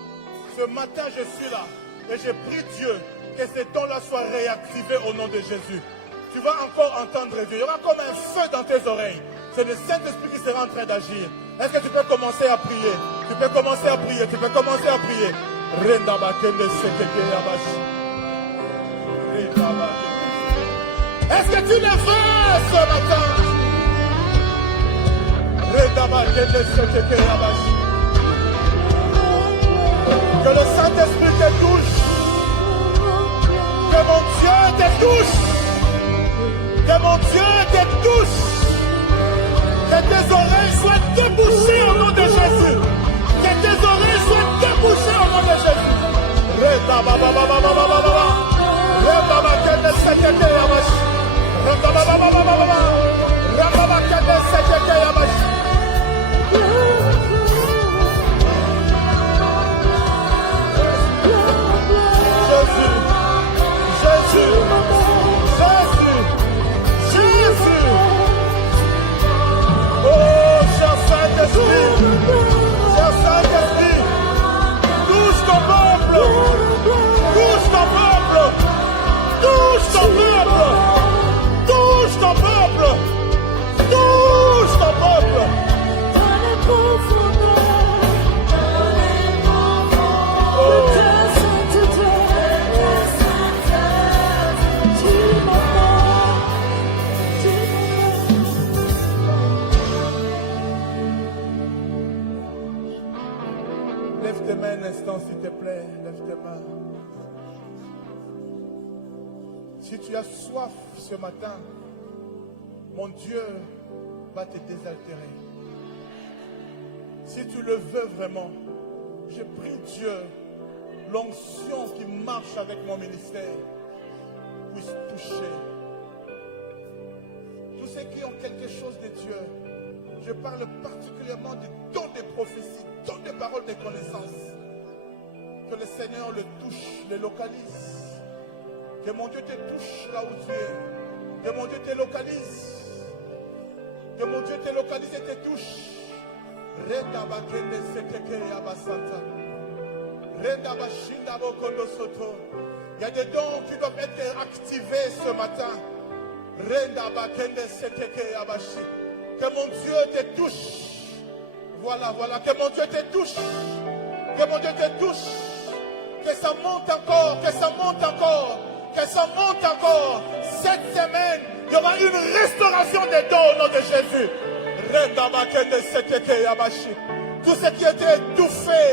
Ce matin, je suis là et je prie Dieu que ces dons-là soient réactivés au nom de Jésus. Tu vas encore entendre Dieu. Il y aura comme un feu dans tes oreilles. C'est le Saint-Esprit qui sera en train d'agir. Est-ce que tu peux commencer à prier? Tu peux commencer à prier. Tu peux commencer à prier. Est-ce que tu le veux ce matin? Que le Saint-Esprit te touche. Que mon Dieu te touche. Que mon Dieu te touche. Que tes oreilles soient débouchées au nom de Jésus. Que tes oreilles soient débouchées au nom de Jésus. Lève tes mains un instant, s'il te plaît. Lève tes mains. Si tu as soif ce matin, mon Dieu va te désaltérer. Si tu le veux vraiment, je prie Dieu, l'onction qui marche avec mon ministère puisse toucher tous ceux qui ont quelque chose de Dieu. Je parle particulièrement du don de prophétie, don de paroles de connaissance. Que le Seigneur le touche, le localise. Que mon Dieu te touche là où tu es. Que mon Dieu te localise. Que mon Dieu te localise et te touche. Il y a des dons qui doivent être activés ce matin. Que mon Dieu te touche. Voilà. Que mon Dieu te touche. Que mon Dieu te touche. Que ça monte encore. Que ça monte encore. Que ça monte encore. Cette semaine, il y aura une restauration des dons au nom de Jésus. Tout ce qui était étouffé.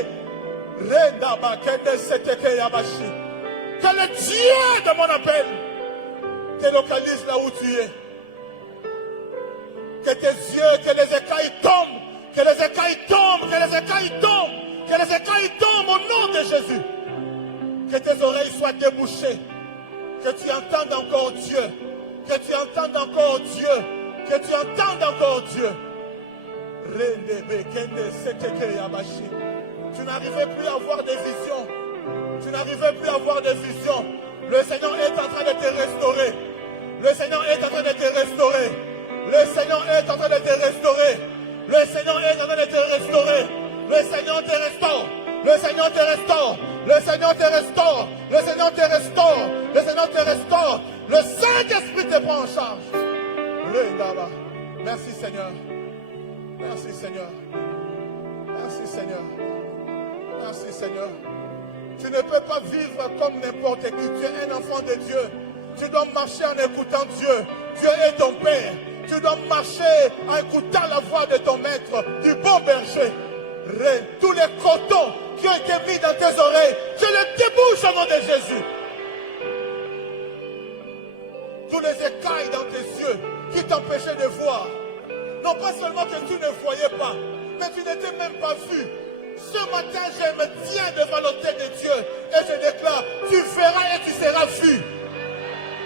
Que le Dieu de mon appel te localise là où tu es. Que tes yeux, que les écailles tombent. Que les écailles tombent. Que les écailles tombent. Que les écailles tombent au nom de Jésus. Que tes oreilles soient débouchées. Que tu entendes encore Dieu. Que tu entendes encore Dieu. Que tu entendes encore Dieu. Tu n'arrivais plus à avoir des visions. Tu n'arrivais plus à avoir des visions. Le Seigneur est en train de te restaurer. Le Seigneur est en train de te restaurer. Le Seigneur est en train de te restaurer. Le Seigneur est en train de te restaurer. Le Seigneur te restaure. Le Seigneur te restaure. Le Seigneur te restaure. Le Seigneur te restaure. Le Seigneur te restaure. Le Saint-Esprit te prend en charge. Merci Seigneur. Merci Seigneur. Merci Seigneur. Merci Seigneur. Tu ne peux pas vivre comme n'importe qui. Tu es un enfant de Dieu. Tu dois marcher en écoutant Dieu. Dieu est ton Père. Tu dois marcher en écoutant la voix de ton maître, du bon berger. Tous les cotons qui ont été mis dans tes oreilles, je les débouche au nom de Jésus. Tous les écailles dans tes yeux qui t'empêchaient de voir. Non pas seulement que tu ne voyais pas, mais tu n'étais même pas vu. Ce matin, je me tiens devant l'autel de Dieu et je déclare, tu verras et tu seras vu.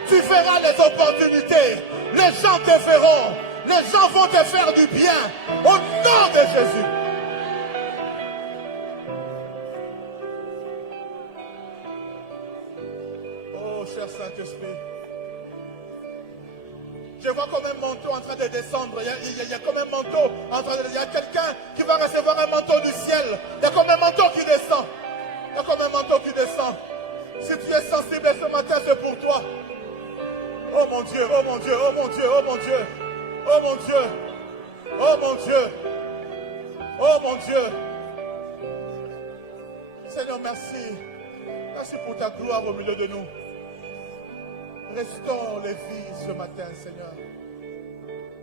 Tu verras les opportunités. Les gens te verront. Les gens vont te faire du bien. Au nom de Jésus. Oh, cher Saint-Esprit. Je vois comme un manteau en train de descendre. Il y a comme un manteau en train de... Il y a quelqu'un qui va recevoir un manteau du ciel. Il y a comme un manteau qui descend. Il y a comme un manteau qui descend. Si tu es sensible ce matin, c'est pour toi. Oh mon Dieu, oh mon Dieu, oh mon Dieu, oh mon Dieu. Oh mon Dieu. Oh mon Dieu. Oh mon Dieu. Seigneur, merci. Merci pour ta gloire au milieu de nous. Restaure les vies ce matin, Seigneur.